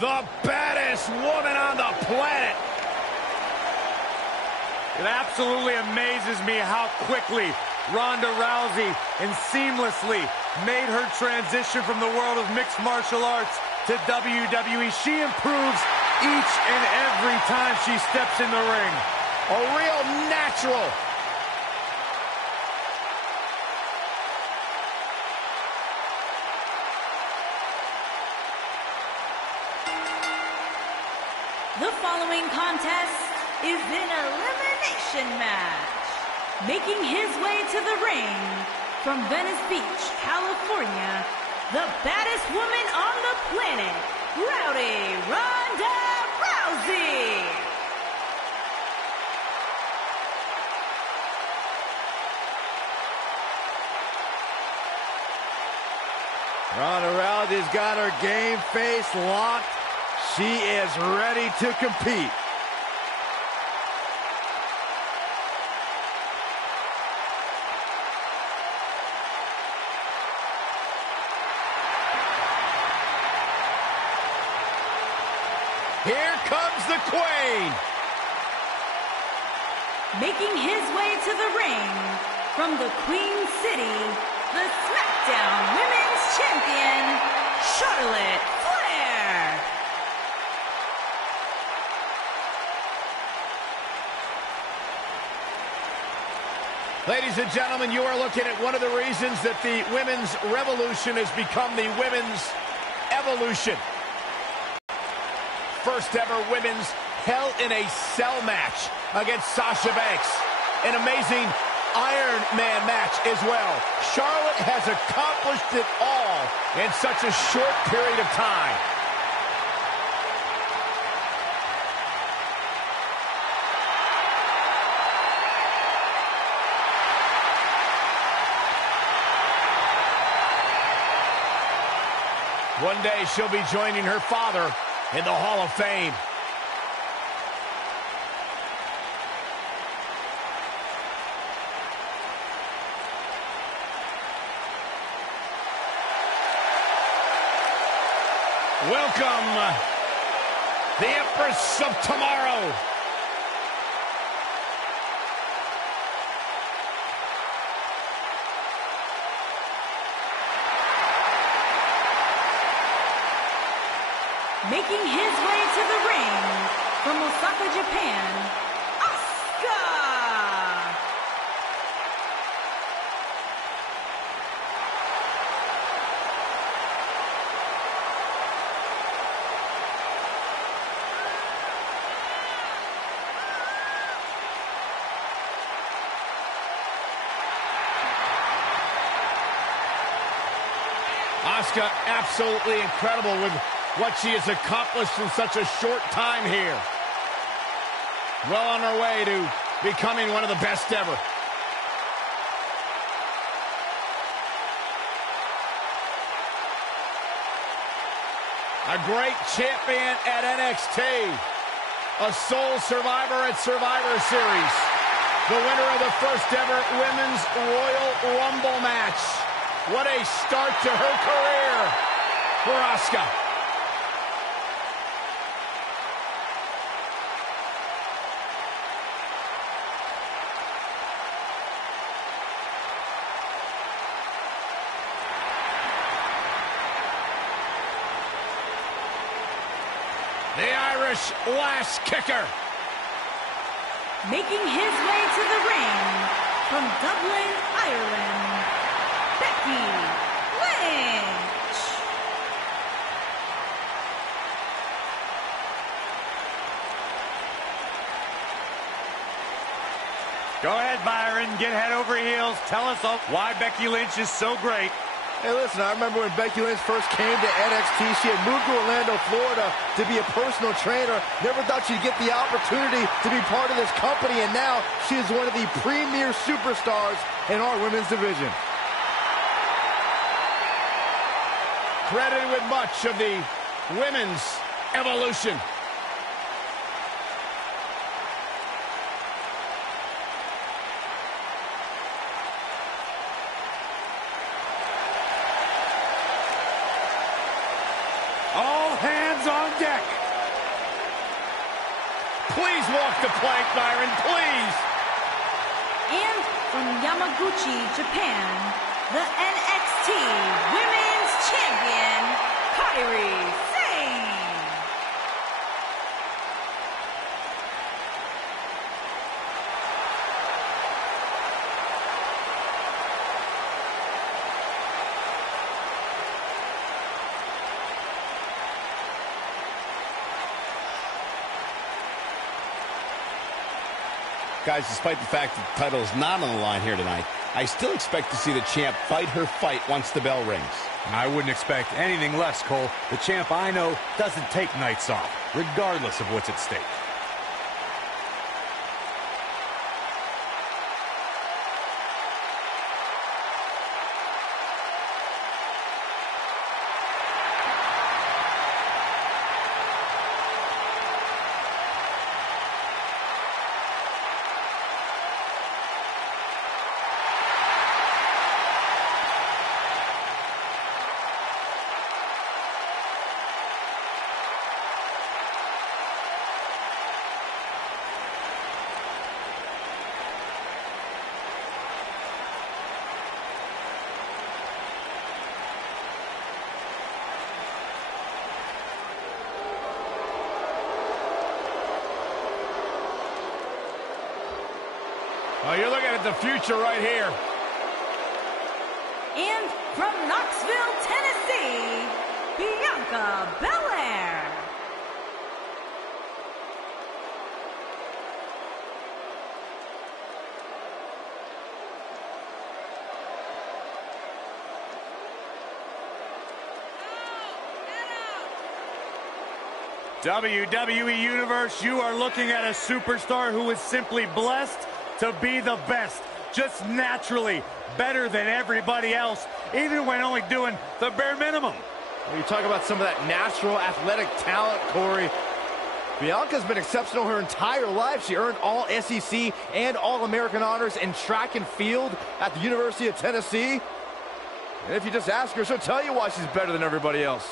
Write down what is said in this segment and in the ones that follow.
the baddest woman on the planet. It absolutely amazes me how quickly Ronda Rousey and seamlessly made her transition from the world of mixed martial arts to WWE. She improves each and every time she steps in the ring. A real natural. The following contest is an elimination match. Making his way to the ring from Venice Beach, California, the baddest woman on the planet, Rowdy Ronda Rousey. Ronda Rousey's got her game face locked. She is ready to compete. Here comes the Queen. Making his way to the ring from the Queen City, the SmackDown Women's Champion, Charlotte Flair. Ladies and gentlemen, you are looking at one of the reasons that the women's revolution has become the women's evolution. First ever women's Hell in a Cell match against Sasha Banks. An amazing Iron Man match as well. Charlotte has accomplished it all in such a short period of time. One day she'll be joining her father in the Hall of Fame. Welcome, the Empress of Tomorrow. Making his way to the ring from Osaka, Japan, Asuka. Asuka absolutely incredible with what she has accomplished in such a short time here. Well on her way to becoming one of the best ever. A great champion at NXT. A sole survivor at Survivor Series. The winner of the first ever Women's Royal Rumble match. What a start to her career for Asuka. The Irish Lash Kicker. Making his way to the ring from Dublin, Ireland, Becky Lynch. Go ahead, Byron. Get head over heels. Tell us why Becky Lynch is so great. Hey, listen, I remember when Becky Lynch first came to NXT, she had moved to Orlando, Florida to be a personal trainer. Never thought she'd get the opportunity to be part of this company, and now she is one of the premier superstars in our women's division. Credited with much of the women's evolution. All hands on deck. Please walk the plank, Byron, please. And from Yamaguchi, Japan, the NXT Women's Champion, Kairi Sane. Guys, despite the fact that the title is not on the line here tonight, I still expect to see the champ fight her fight once the bell rings. I wouldn't expect anything less, Cole. The champ I know doesn't take nights off, regardless of what's at stake. Oh, you're looking at the future right here. And from Knoxville, Tennessee, Bianca Belair. WWE Universe, you are looking at a superstar who is simply blessed to be the best, just naturally better than everybody else, even when only doing the bare minimum. When you talk about some of that natural athletic talent, Corey, Bianca's been exceptional her entire life. She earned all SEC and All-American honors in track and field at the University of Tennessee. And if you just ask her, she'll tell you why she's better than everybody else.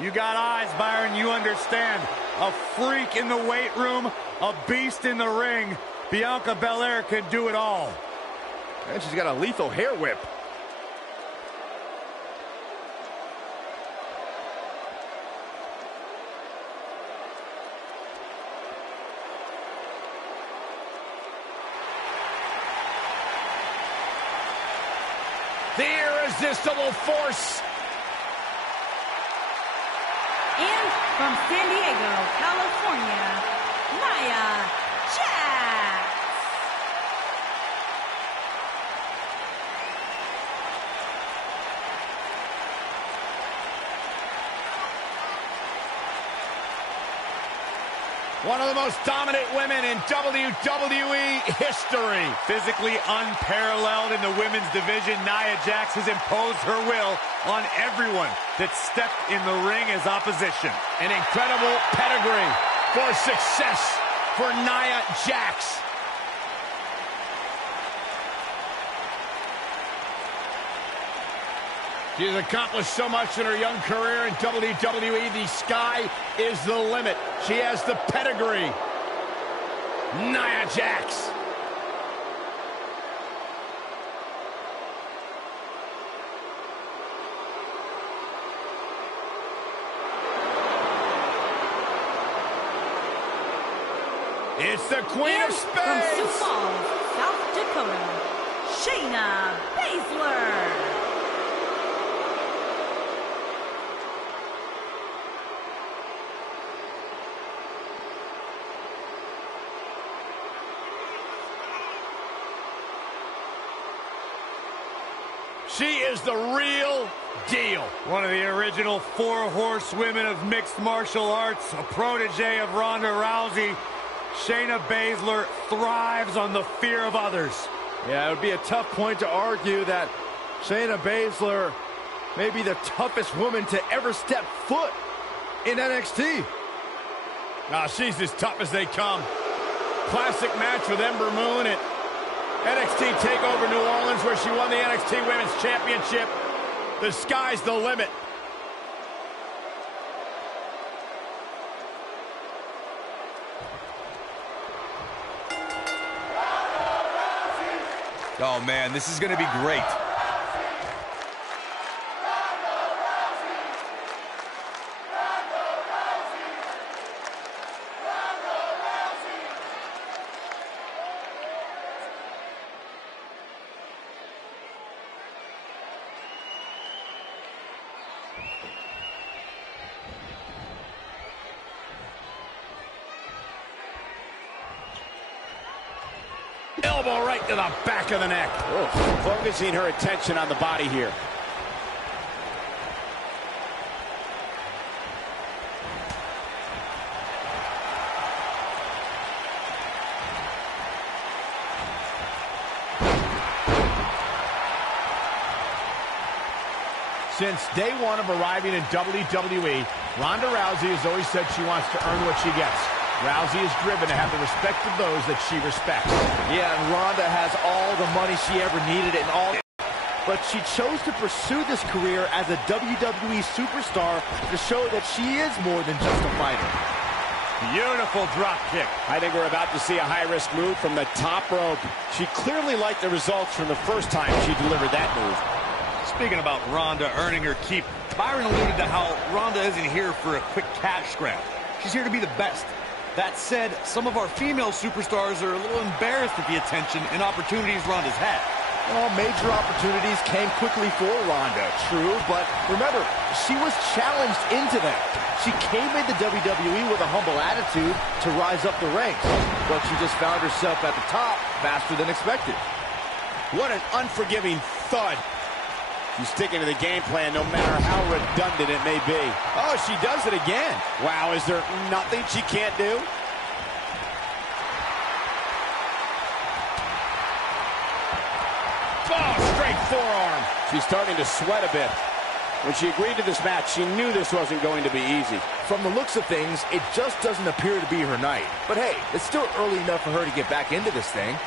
You got eyes, Byron, you understand. A freak in the weight room, a beast in the ring. Bianca Belair can do it all. And she's got a lethal hair whip. The irresistible force. And from San Diego, California, Nia Jax. One of the most dominant women in WWE history. Physically unparalleled in the women's division, Nia Jax has imposed her will on everyone that stepped in the ring as opposition. An incredible pedigree for success for Nia Jax. She has accomplished so much in her young career in WWE. The sky is the limit. She has the pedigree. Nia Jax. It's the Queen of Spades. From Sioux Falls, South Dakota, Shayna Baszler. She is the real deal. One of the original 4 horsewomen of mixed martial arts, a protege of Ronda Rousey. Shayna Baszler thrives on the fear of others. Yeah, it would be a tough point to argue that Shayna Baszler may be the toughest woman to ever step foot in NXT. She's as tough as they come. Classic match with Ember Moon at NXT TakeOver New Orleans, where she won the NXT Women's Championship. The sky's the limit. Oh, man, this is going to be great. Elbow right to the back of the neck. Oh, focusing her attention on the body here. Since day one of arriving in WWE, Ronda Rousey has always said she wants to earn what she gets. Rousey is driven to have the respect of those that she respects. Yeah, and Ronda has all the money she ever needed and all, but she chose to pursue this career as a WWE superstar to show that she is more than just a fighter. Beautiful drop kick. I think we're about to see a high-risk move from the top rope. She clearly liked the results from the first time she delivered that move. Speaking about Ronda earning her keep, Byron alluded to how Ronda isn't here for a quick cash grab. She's here to be the best. That said, some of our female superstars are a little embarrassed at the attention and opportunities Ronda's had. Well, major opportunities came quickly for Ronda, true, but remember, she was challenged into them. She came into WWE with a humble attitude to rise up the ranks, but she just found herself at the top faster than expected. What an unforgiving thud. She's sticking to the game plan no matter how redundant it may be. Oh, she does it again. Wow, is there nothing she can't do? Oh, straight forearm. She's starting to sweat a bit. When she agreed to this match, she knew this wasn't going to be easy. From the looks of things, it just doesn't appear to be her night. But hey, it's still early enough for her to get back into this thing.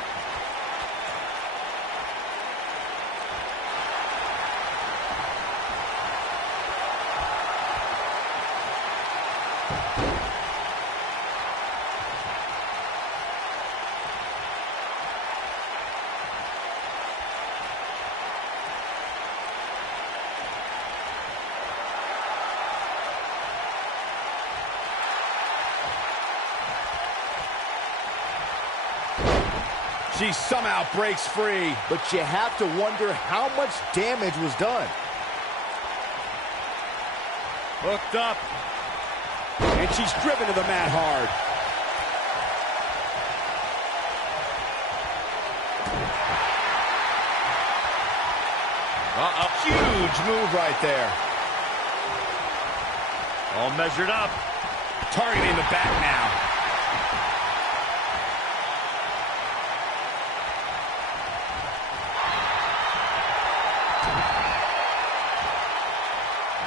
She somehow breaks free. But you have to wonder how much damage was done. Hooked up. And she's driven to the mat hard. Uh-oh. Huge move right there. All measured up. Targeting the back now.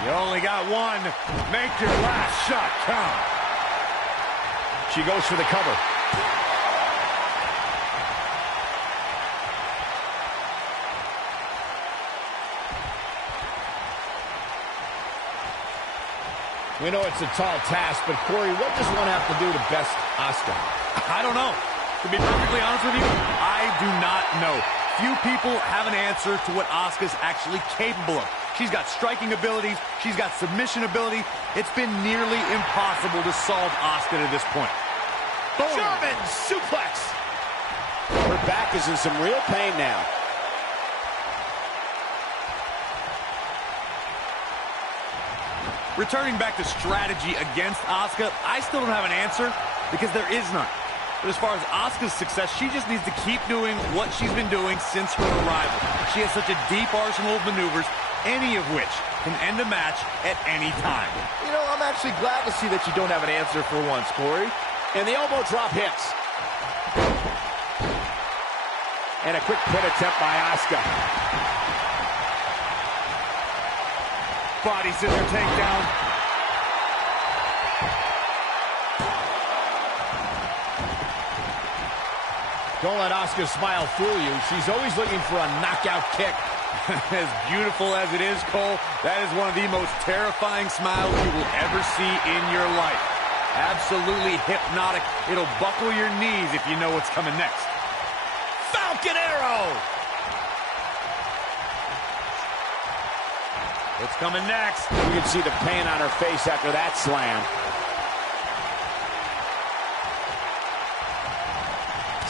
You only got one. Make your last shot count. She goes for the cover. We know it's a tall task, but Corey, what does one have to do to best Asuka? I don't know. To be perfectly honest with you, I do not know. Few people have an answer to what Asuka's actually capable of. She's got striking abilities. She's got submission ability. It's been nearly impossible to solve Asuka to this point. Boom. German suplex. Her back is in some real pain now. Returning back to strategy against Asuka, I still don't have an answer because there is none. But as far as Asuka's success, she just needs to keep doing what she's been doing since her arrival. She has such a deep arsenal of maneuvers, any of which can end a match at any time. You know, I'm actually glad to see that you don't have an answer for once, Corey. And the elbow drop hits. And a quick pin attempt by Asuka. Body scissor takedown. Don't let Asuka's smile fool you. She's always looking for a knockout kick. As beautiful as it is, Cole, that is one of the most terrifying smiles you will ever see in your life. Absolutely hypnotic. It'll buckle your knees if you know what's coming next. Falcon Arrow! What's coming next? You can see the pain on her face after that slam.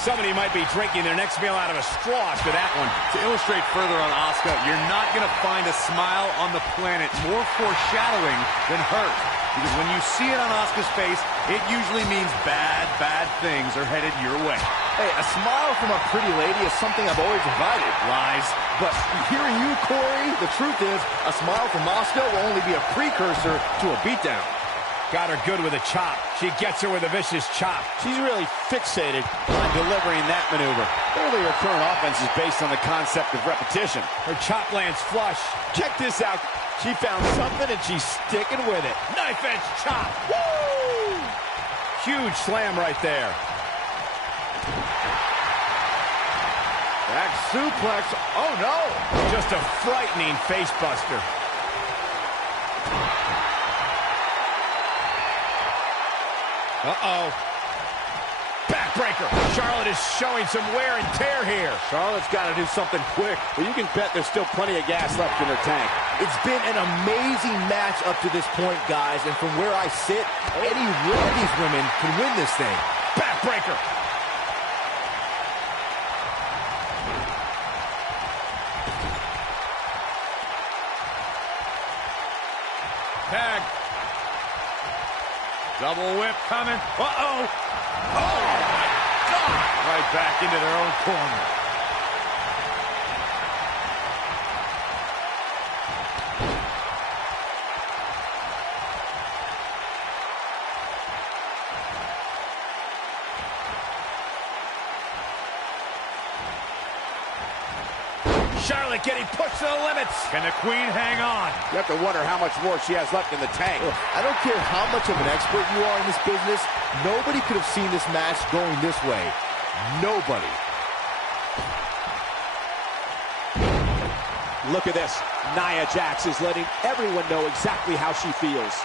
Somebody might be drinking their next meal out of a straw after that one. To illustrate further on Asuka, you're not going to find a smile on the planet more foreshadowing than hurt. Because when you see it on Asuka's face, it usually means bad things are headed your way. Hey, a smile from a pretty lady is something I've always invited. Lies. But hearing you, Corey, the truth is, a smile from Asuka will only be a precursor to a beatdown. Got her good with a chop. She gets her with a vicious chop. She's really fixated on delivering that maneuver. Clearly her current offense is based on the concept of repetition. Her chop lands flush. Check this out. She found something and she's sticking with it. Knife edge chop. Woo! Huge slam right there. Back suplex. Oh, no. Just a frightening face buster. Uh-oh. Backbreaker. Charlotte is showing some wear and tear here. Charlotte's got to do something quick. But you can bet there's still plenty of gas left in her tank. It's been an amazing match up to this point, guys. And from where I sit, any one of these women can win this thing. Backbreaker. Tag. Double whip coming. Uh-oh. Oh, my God. Right back into their own corner. Charlotte getting pushed to the limits. Can the Queen hang on? You have to wonder how much more she has left in the tank. I don't care how much of an expert you are in this business, nobody could have seen this match going this way. Nobody. Look at this. Nia Jax is letting everyone know exactly how she feels.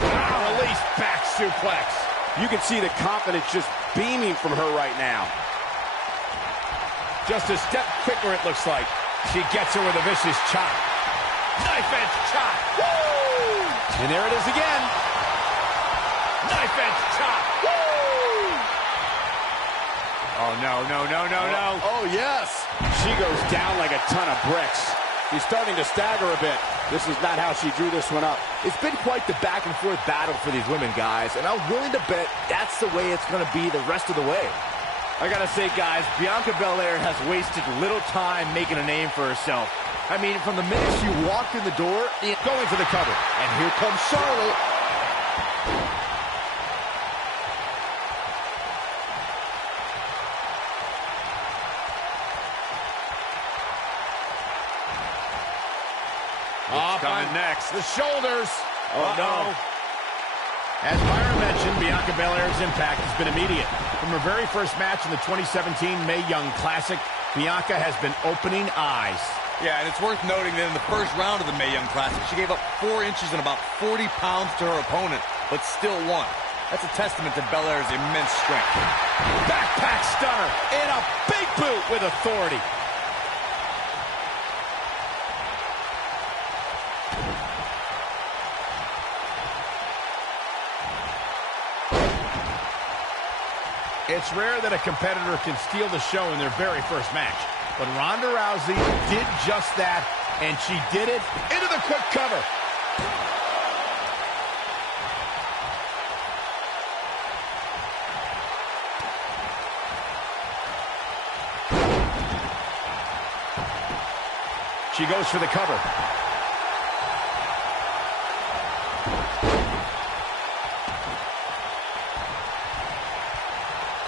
Release back suplex. You can see the confidence just beaming from her right now. Just a step quicker, it looks like. She gets her with a vicious chop. Knife edge chop. Woo! And there it is again. Knife edge chop. Woo! Oh, no. Oh, yes. She goes down like a ton of bricks. She's starting to stagger a bit. This is not how she drew this one up. It's been quite the back-and-forth battle for these women, guys, and I'm willing to bet that's the way it's going to be the rest of the way. I gotta say, guys, Bianca Belair has wasted little time making a name for herself. I mean, from the minute she walked in the door, going for the cover. and here comes Charlotte. Coming next. The shoulders. Oh, no. As Byron mentioned, Bianca Belair's impact has been immediate. From her very first match in the 2017 Mae Young Classic, Bianca has been opening eyes. Yeah, and it's worth noting that in the first round of the Mae Young Classic, she gave up 4 inches and about 40 pounds to her opponent, but still won. That's a testament to Belair's immense strength. Backpack stunner and a big boot with authority. It's rare that a competitor can steal the show in their very first match. But Ronda Rousey did just that, and she did it into the quick cover. She goes for the cover.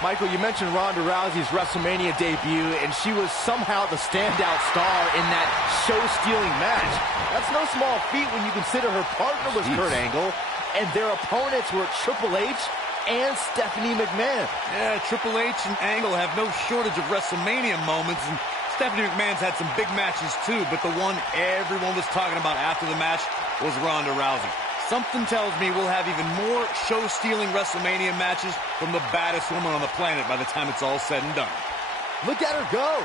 Michael, you mentioned Ronda Rousey's WrestleMania debut, and she was somehow the standout star in that show-stealing match. That's no small feat when you consider her partner was Kurt Angle, and their opponents were Triple H and Stephanie McMahon. Yeah, Triple H and Angle have no shortage of WrestleMania moments, and Stephanie McMahon's had some big matches too, but the one everyone was talking about after the match was Ronda Rousey. Something tells me we'll have even more show-stealing WrestleMania matches from the baddest woman on the planet by the time it's all said and done. Look at her go.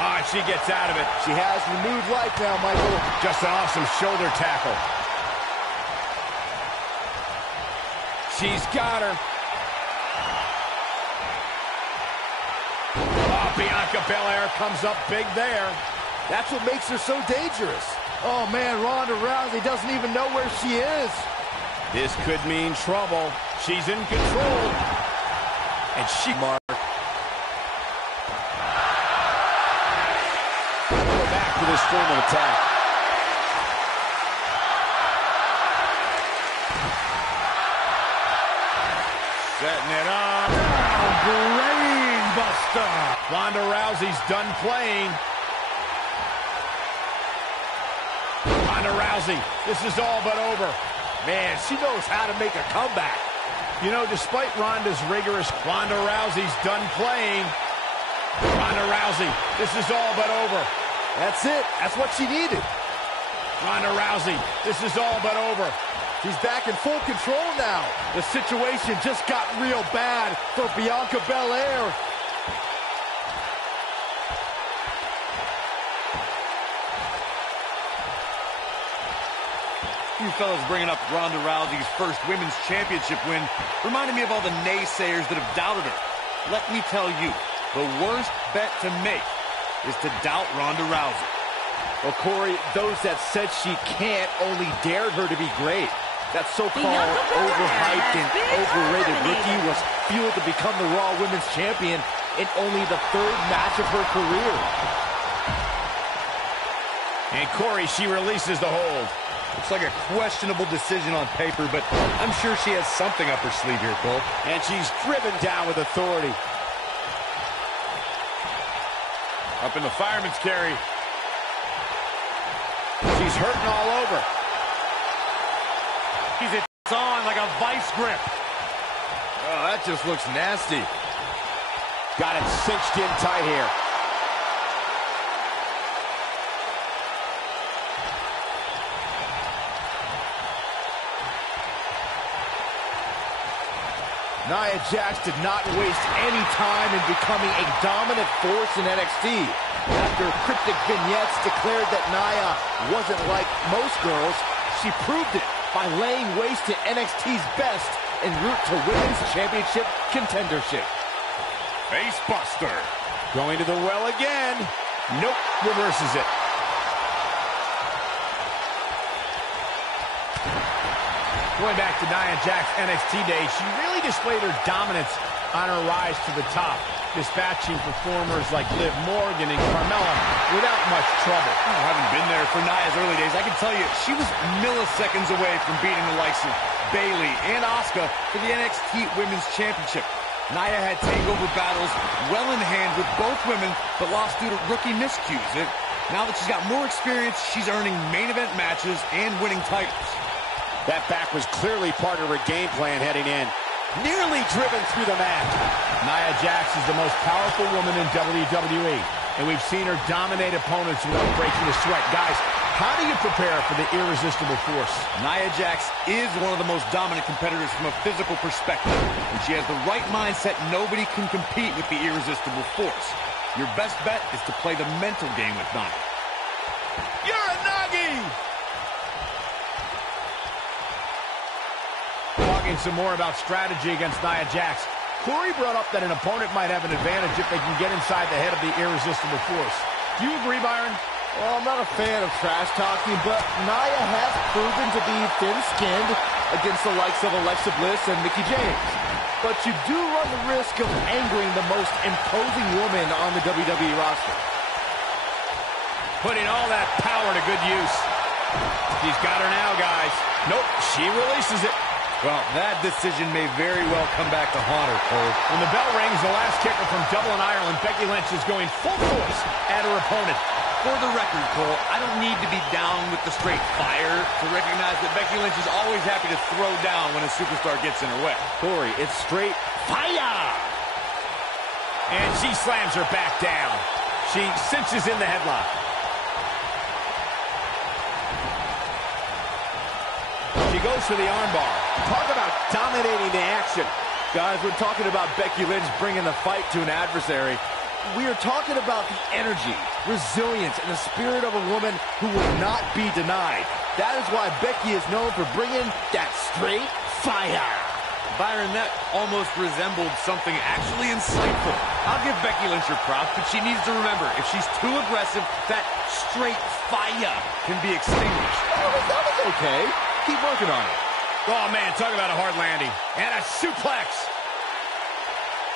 Ah, she gets out of it. She has renewed life now, Michael. Just an awesome shoulder tackle. She's got her. Oh, Bianca Belair comes up big there. That's what makes her so dangerous. Oh, man, Ronda Rousey doesn't even know where she is. This could mean trouble. She's in control. And she... Mark. Go back to this form of attack. Setting it up. Brain buster. Ronda Rousey's done playing. Ronda Rousey, this is all but over. Man, she knows how to make a comeback. You know, despite Ronda's rigorous, Ronda Rousey's done playing. Ronda Rousey, this is all but over. That's it. That's what she needed. Ronda Rousey, this is all but over. She's back in full control now. The situation just got real bad for Bianca Belair. You fellas bringing up Ronda Rousey's first women's championship win reminded me of all the naysayers that have doubted her. Let me tell you, the worst bet to make is to doubt Ronda Rousey. Well, Corey, those that said she can't only dared her to be great. That so-called overhyped and overrated rookie was fueled to become the Raw Women's Champion in only the third match of her career. And Corey, she releases the hold. Looks like a questionable decision on paper, but I'm sure she has something up her sleeve here, Cole. And she's driven down with authority. Up in the fireman's carry. She's hurting all over. It's on like a vice grip. Oh, that just looks nasty. Got it cinched in tight here. Nia Jax did not waste any time in becoming a dominant force in NXT. After cryptic vignettes declared that Nia wasn't like most girls, she proved it by laying waste to NXT's best en route to Women's Championship contendership. Face buster. Going to the well again. Nope, reverses it. Going back to Nia Jax's NXT days, she really displayed her dominance on her rise to the top, dispatching performers like Liv Morgan and Carmella without much trouble. I haven't been there for Nia's early days. I can tell you, she was milliseconds away from beating the likes of Bayley and Asuka for the NXT Women's Championship. Nia had takeover battles well in hand with both women, but lost due to rookie miscues. Now that she's got more experience, she's earning main event matches and winning titles. That back was clearly part of her game plan heading in. Nearly driven through the mat. Nia Jax is the most powerful woman in WWE, and we've seen her dominate opponents without breaking a sweat. Guys, how do you prepare for the irresistible force? Nia Jax is one of the most dominant competitors from a physical perspective. When she has the right mindset, nobody can compete with the irresistible force. Your best bet is to play the mental game with Nia. You're a Nagi! Talking some more about strategy against Nia Jax. Corey brought up that an opponent might have an advantage if they can get inside the head of the irresistible force. Do you agree, Byron? Well, I'm not a fan of trash talking, but Nia has proven to be thin-skinned against the likes of Alexa Bliss and Mickie James. But you do run the risk of angering the most imposing woman on the WWE roster. Putting all that power to good use. She's got her now, guys. Nope, she releases it. Well, that decision may very well come back to haunt her, Cole. When the bell rings, the last kicker from Dublin, Ireland, Becky Lynch is going full force at her opponent. For the record, Cole, I don't need to be down with the straight fire to recognize that Becky Lynch is always happy to throw down when a superstar gets in her way. Corey, it's straight fire! And she slams her back down. She cinches in the headlock. She goes for the armbar. Talk about dominating the action. Guys, we're talking about Becky Lynch bringing the fight to an adversary. We are talking about the energy, resilience, and the spirit of a woman who will not be denied. That is why Becky is known for bringing that straight fire. Byron, that almost resembled something actually insightful. I'll give Becky Lynch her props, but she needs to remember, if she's too aggressive, that straight fire can be extinguished. Oh, that was okay. Keep working on it. Oh, man, talk about a hard landing. And a suplex.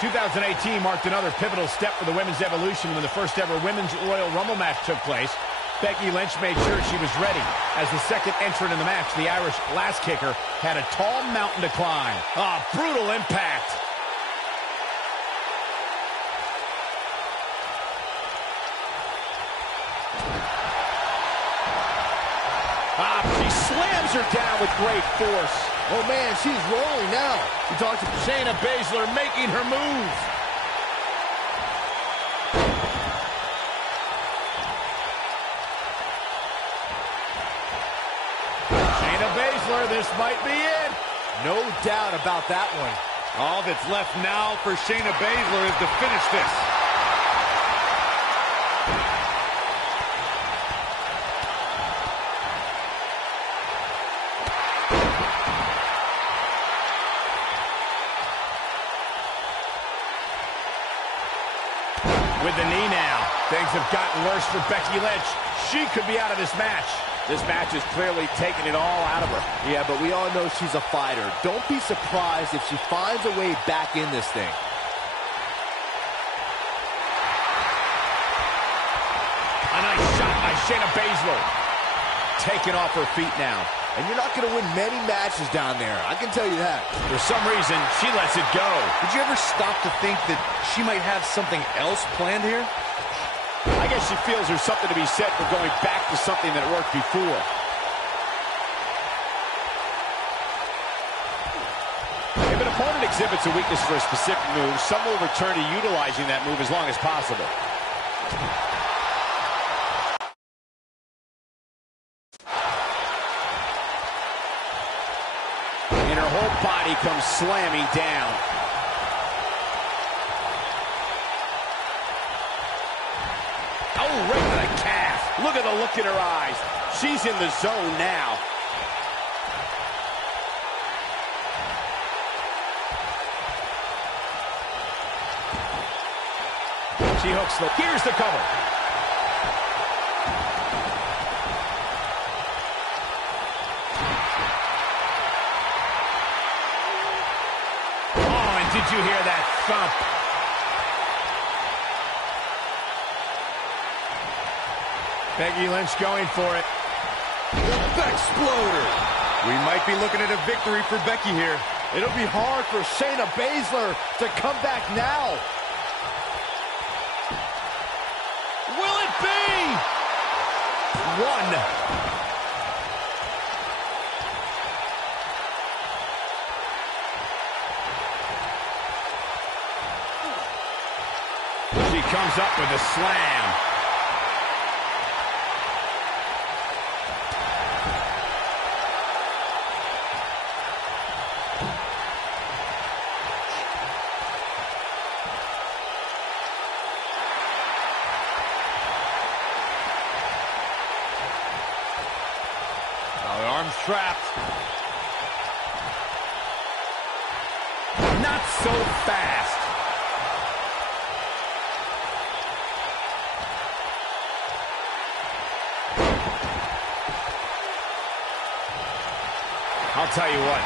2018 marked another pivotal step for the women's evolution when the first ever Women's Royal Rumble match took place. Becky Lynch made sure she was ready. As the second entrant in the match, the Irish Lass Kicker had a tall mountain to climb. Ah, brutal impact. She slams her down with great force. Oh, man, she's rolling now. We talked to Shayna Baszler making her move. Shayna Baszler, this might be it. No doubt about that one. All that's left now for Shayna Baszler is to finish this. With the knee now, things have gotten worse for Becky Lynch. She could be out of this match. This match is clearly taking it all out of her. Yeah, but we all know she's a fighter. Don't be surprised if she finds a way back in this thing. A nice shot by Shayna Baszler. Taken off her feet now. And you're not going to win many matches down there. I can tell you that. For some reason, she lets it go. Did you ever stop to think that she might have something else planned here? I guess she feels there's something to be said for going back to something that worked before. If an opponent exhibits a weakness for a specific move, some will return to utilizing that move as long as possible. And her whole body comes slamming down. Oh, right to the calf. Look at the look in her eyes. She's in the zone now. She hooks the... Here's the cover. Oh, and did you hear that thump? Becky Lynch going for it. The Exploder. We might be looking at a victory for Becky here. It'll be hard for Shayna Baszler to come back now. Will it be? One. She comes up with a slam. Arms trapped. Not so fast. I'll tell you what,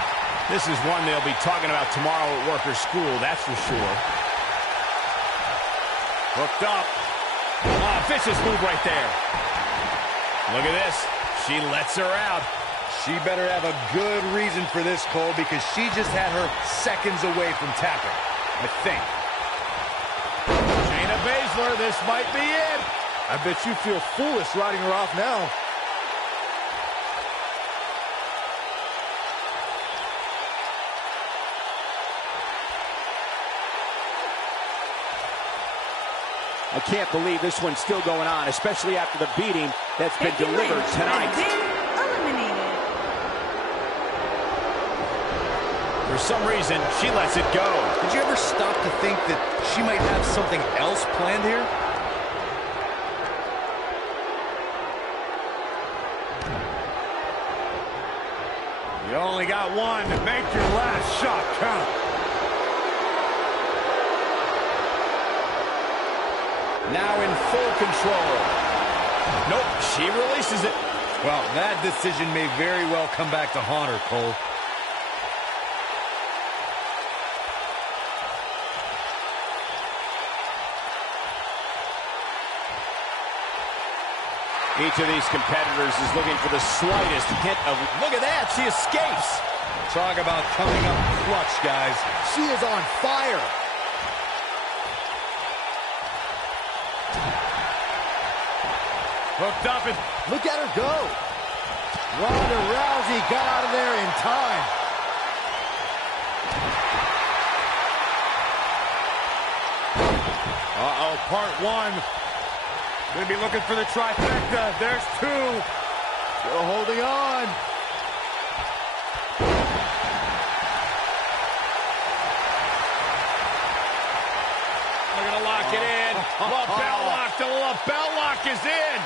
this is one they'll be talking about tomorrow at work or school, that's for sure. Hooked up. Vicious move right there. Look at this. She lets her out. She better have a good reason for this, Cole, because she just had her seconds away from tapping, I think. Shayna Baszler, this might be it. I bet you feel foolish riding her off now. I can't believe this one's still going on, especially after the beating that's been Becky delivered Lynch tonight. has been eliminated. For some reason, she lets it go. Did you ever stop to think that she might have something else planned here? You only got one. Make your last shot count. Now in full control. Nope, she releases it. Well, that decision may very well come back to haunt her, Cole. Each of these competitors is looking for the slightest hint of, look at that, she escapes. Talk about coming up clutch, guys. She is on fire. Hooked up and Look at her go. Ronda Rousey got out of there in time. uh-oh, part one. Gonna be looking for the trifecta. There's two. Still holding on. They're gonna lock it in. LaBelle lock, the LaBelle lock is in.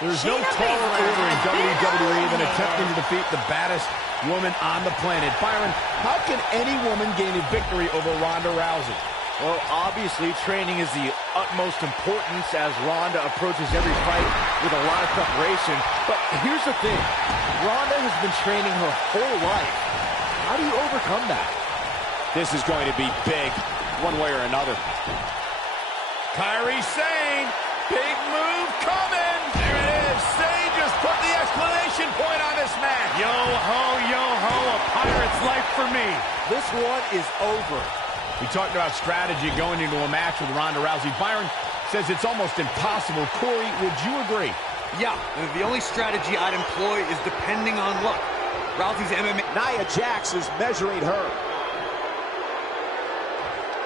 There's no taller order in WWE than attempting to defeat the baddest woman on the planet. Byron, how can any woman gain a victory over Ronda Rousey? Well, obviously, training is the utmost importance as Ronda approaches every fight with a lot of preparation. But here's the thing. Ronda has been training her whole life. How do you overcome that? This is going to be big, one way or another. Kairi Sane, big move coming. There it is. Sane just put the exclamation point on this match. Yo ho, a pirate's life for me. This one is over. We talked about strategy going into a match with Ronda Rousey. Byron says it's almost impossible. Corey, would you agree? Yeah, the only strategy I'd employ is depending on luck. Rousey's MMA... Nia Jax is measuring her.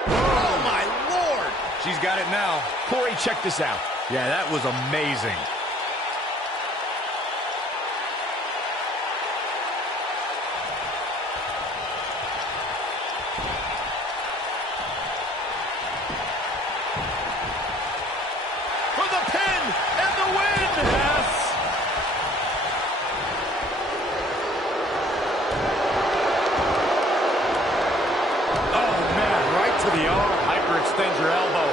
Oh, my Lord. She's got it now. Corey, check this out. Yeah, that was amazing. For the pin and the win. Yes. Oh, man, right to the arm. Hyperextend your elbow.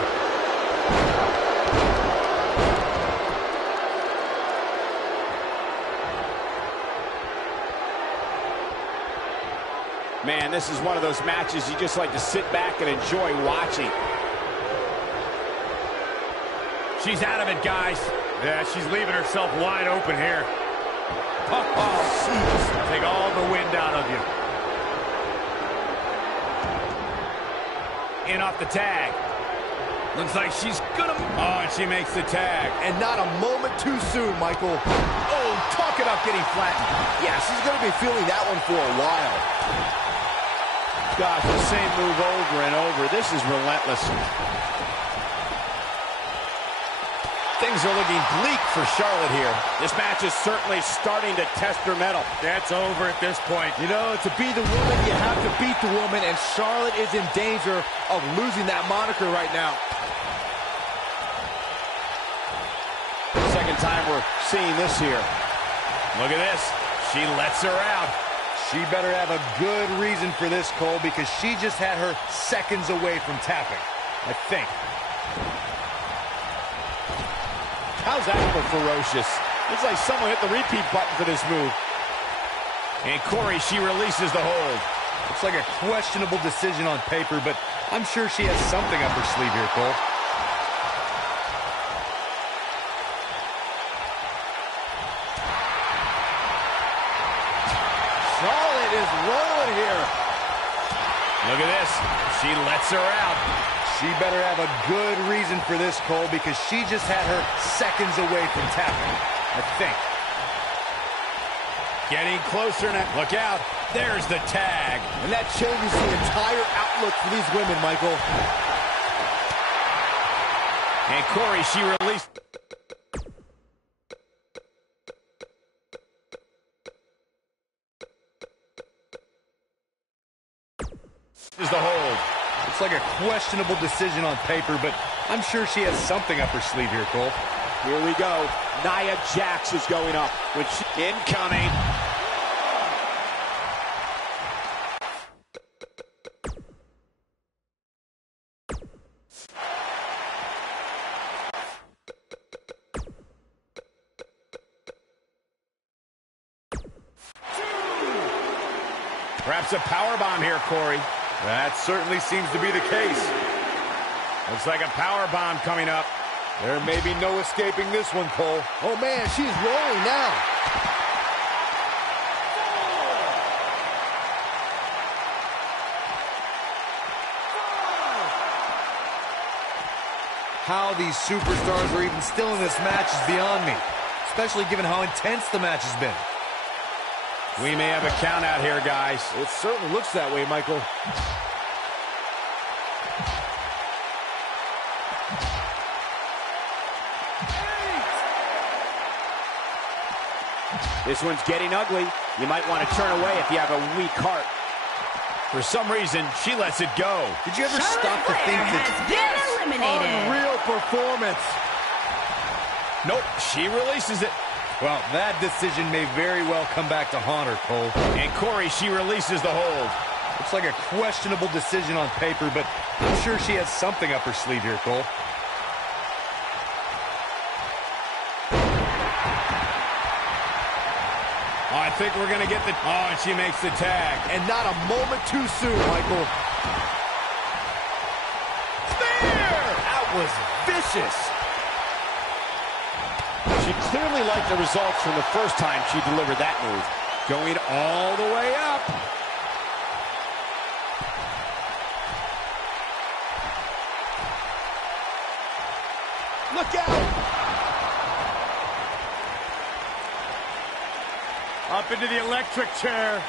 Man, this is one of those matches you just like to sit back and enjoy watching. She's out of it, guys. Yeah, she's leaving herself wide open here. Oh, take all the wind out of you. In off the tag. Looks like she's gonna... Oh, and she makes the tag. And not a moment too soon, Michael. Oh, talk about getting flattened. Yeah, she's going to be feeling that one for a while. Gosh, the same move over and over. This is relentless. Things are looking bleak for Charlotte here. This match is certainly starting to test her mettle. That's over at this point. You know, to be the woman, you have to beat the woman, and Charlotte is in danger of losing that moniker right now. Second time we're seeing this here. Look at this. She lets her out. She better have a good reason for this, Cole, because she just had her seconds away from tapping, I think. How's that for ferocious? Looks like someone hit the repeat button for this move. And Corey, she releases the hold. Looks like a questionable decision on paper, but I'm sure she has something up her sleeve here, Cole. Charlotte is rolling here. Look at this. She lets her out. She better have a good reason for this, Cole, because she just had her seconds away from tapping, I think. Getting closer now. Look out. There's the tag. And that changes the entire outlook for these women, Michael. And Corey, she released. Is the hold. It's like a questionable decision on paper, but I'm sure she has something up her sleeve here, Cole. Here we go. Nia Jax is going up. When she incoming. Perhaps a powerbomb here, Corey. That certainly seems to be the case. Looks like a powerbomb coming up. There may be no escaping this one, Cole. Oh, man, she's rolling now. How these superstars are even still in this match is beyond me, especially given how intense the match has been. We may have a count out here, guys. It certainly looks that way, Michael. This one's getting ugly. You might want to turn away if you have a weak heart. For some reason, she lets it go. Did you ever stop to Flair think has that... been eliminated. Unreal performance. Nope, she releases it. Well, that decision may very well come back to haunt her, Cole. And Corey, she releases the hold. Looks like a questionable decision on paper, but I'm sure she has something up her sleeve here, Cole. Oh, I think we're going to get the... Oh, and she makes the tag. And not a moment too soon, Michael. Spear! That was vicious. She clearly liked the results from the first time she delivered that move. Going all the way up. Look out. Up into the electric chair.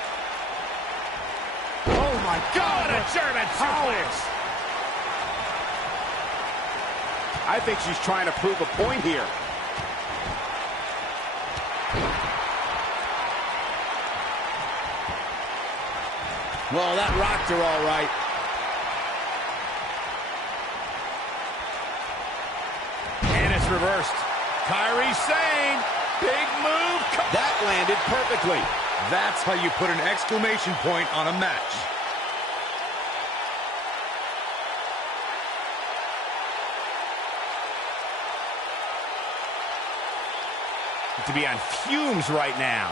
Oh, my God, a German suplex. I think she's trying to prove a point here. Well, that rocked her all right. And it's reversed. Kairi Sane. Big move. That landed perfectly. That's how you put an exclamation point on a match. To be on fumes right now.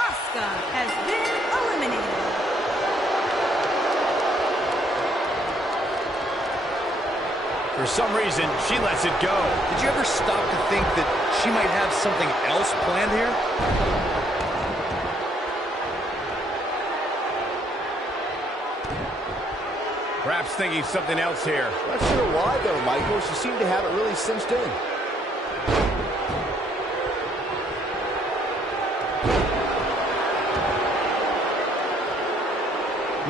Asuka has been eliminated. For some reason, she lets it go. Did you ever stop to think that she might have something else planned here? Perhaps thinking something else here. Not sure why, though, Michael. She seemed to have it really cinched in.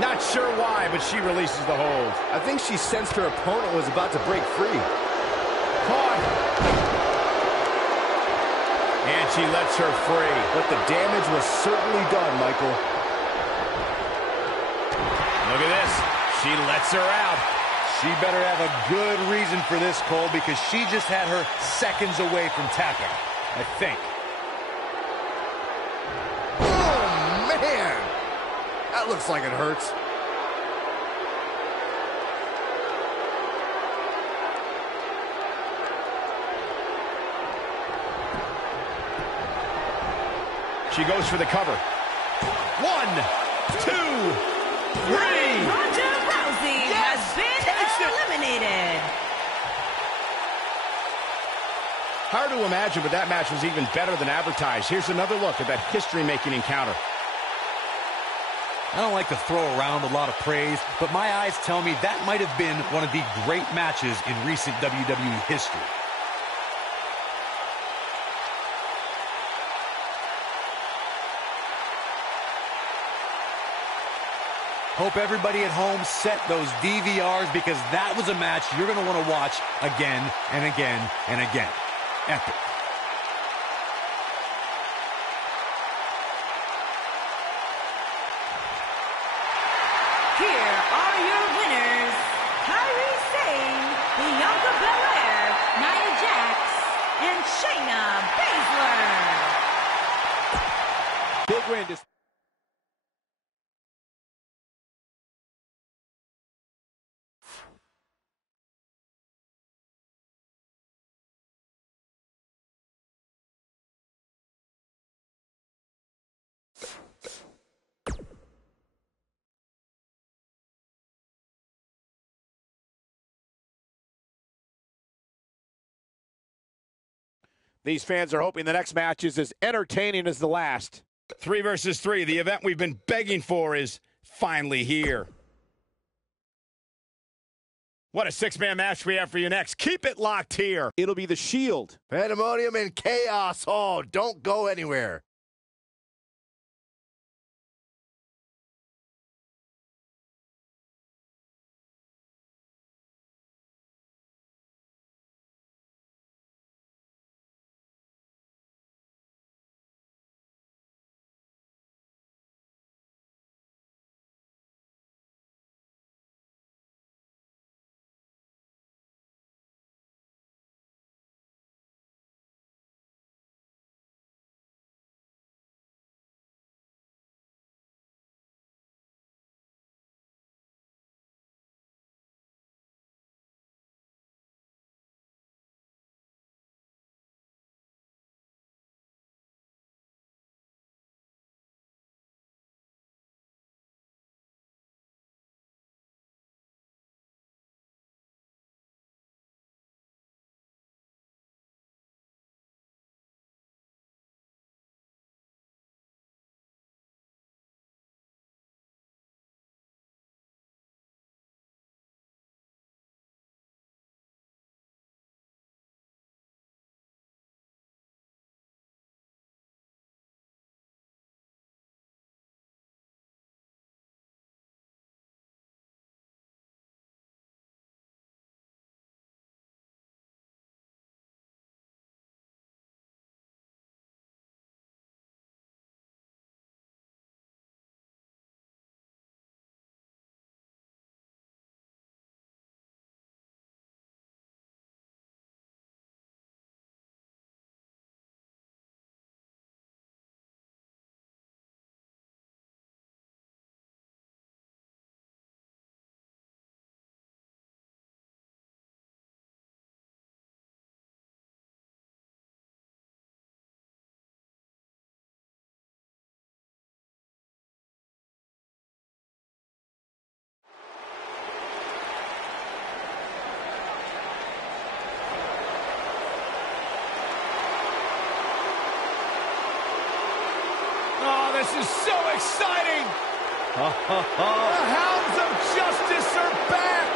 Not sure why, but she releases the hold. I think she sensed her opponent was about to break free. Caught. And she lets her free. But the damage was certainly done, Michael. Look at this. She lets her out. She better have a good reason for this, Cole, because she just had her seconds away from tapping, I think. Oh, man! That looks like it hurts. She goes for the cover. 1, 2, 3. Ronda Rousey has been eliminated. Hard to imagine, but that match was even better than advertised. Here's another look at that history-making encounter. I don't like to throw around a lot of praise, but my eyes tell me that might have been one of the great matches in recent WWE history. Hope everybody at home set those DVRs, because that was a match you're going to want to watch again and again and again. Epic. Here are your winners, Kairi Sane, Bianca Belair, Nia Jax, and Shayna Baszler. Big win. These fans are hoping the next match is as entertaining as the last. 3 versus 3, the event we've been begging for is finally here. What a 6-man match we have for you next. Keep it locked here. It'll be the Shield. Pandemonium and chaos. Oh, don't go anywhere. Oh, this is so exciting! The hounds of justice are back!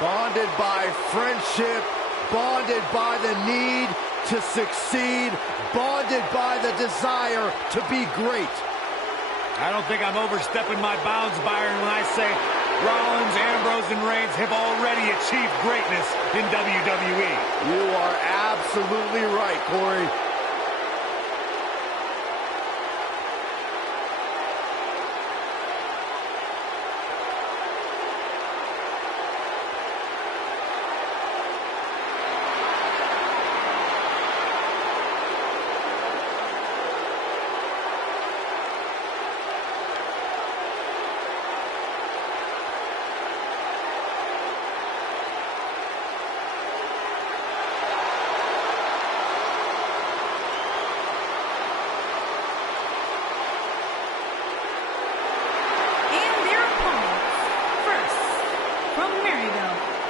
Bonded by friendship, bonded by the need to succeed, bonded by the desire to be great. I don't think I'm overstepping my bounds, Byron, when I say Rollins, Ambrose, and Reigns have already achieved greatness in WWE. You are absolutely right, Corey.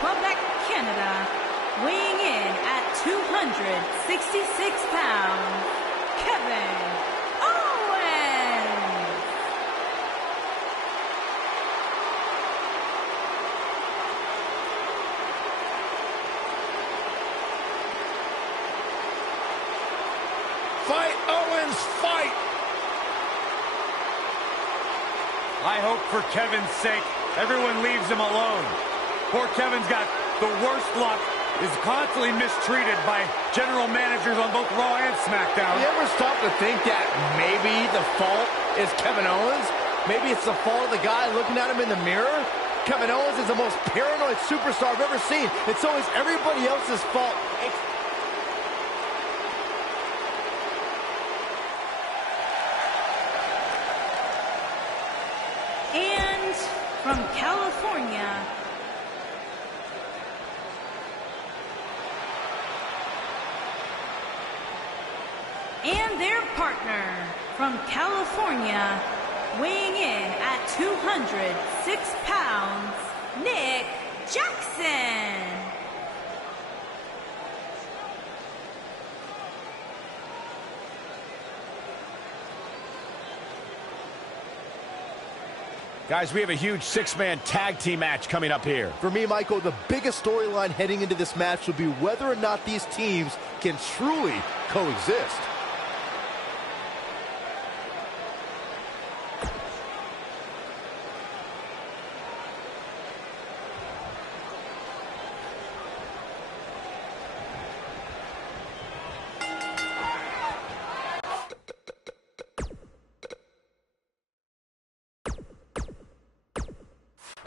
Quebec, Canada, weighing in at 266 pounds, Kevin Owens. Fight, Owens, fight! I hope for Kevin's sake, everyone leaves him alone. Poor Kevin's got the worst luck, is constantly mistreated by general managers on both Raw and SmackDown. You ever stop to think that maybe the fault is Kevin Owens? Maybe it's the fault of the guy looking at him in the mirror? Kevin Owens is the most paranoid superstar I've ever seen. It's always everybody else's fault. And from California, and their partner from California, weighing in at 206 pounds, Nick Jackson. Guys, we have a huge six-man tag team match coming up here. For me, Michael, the biggest storyline heading into this match will be whether or not these teams can truly coexist.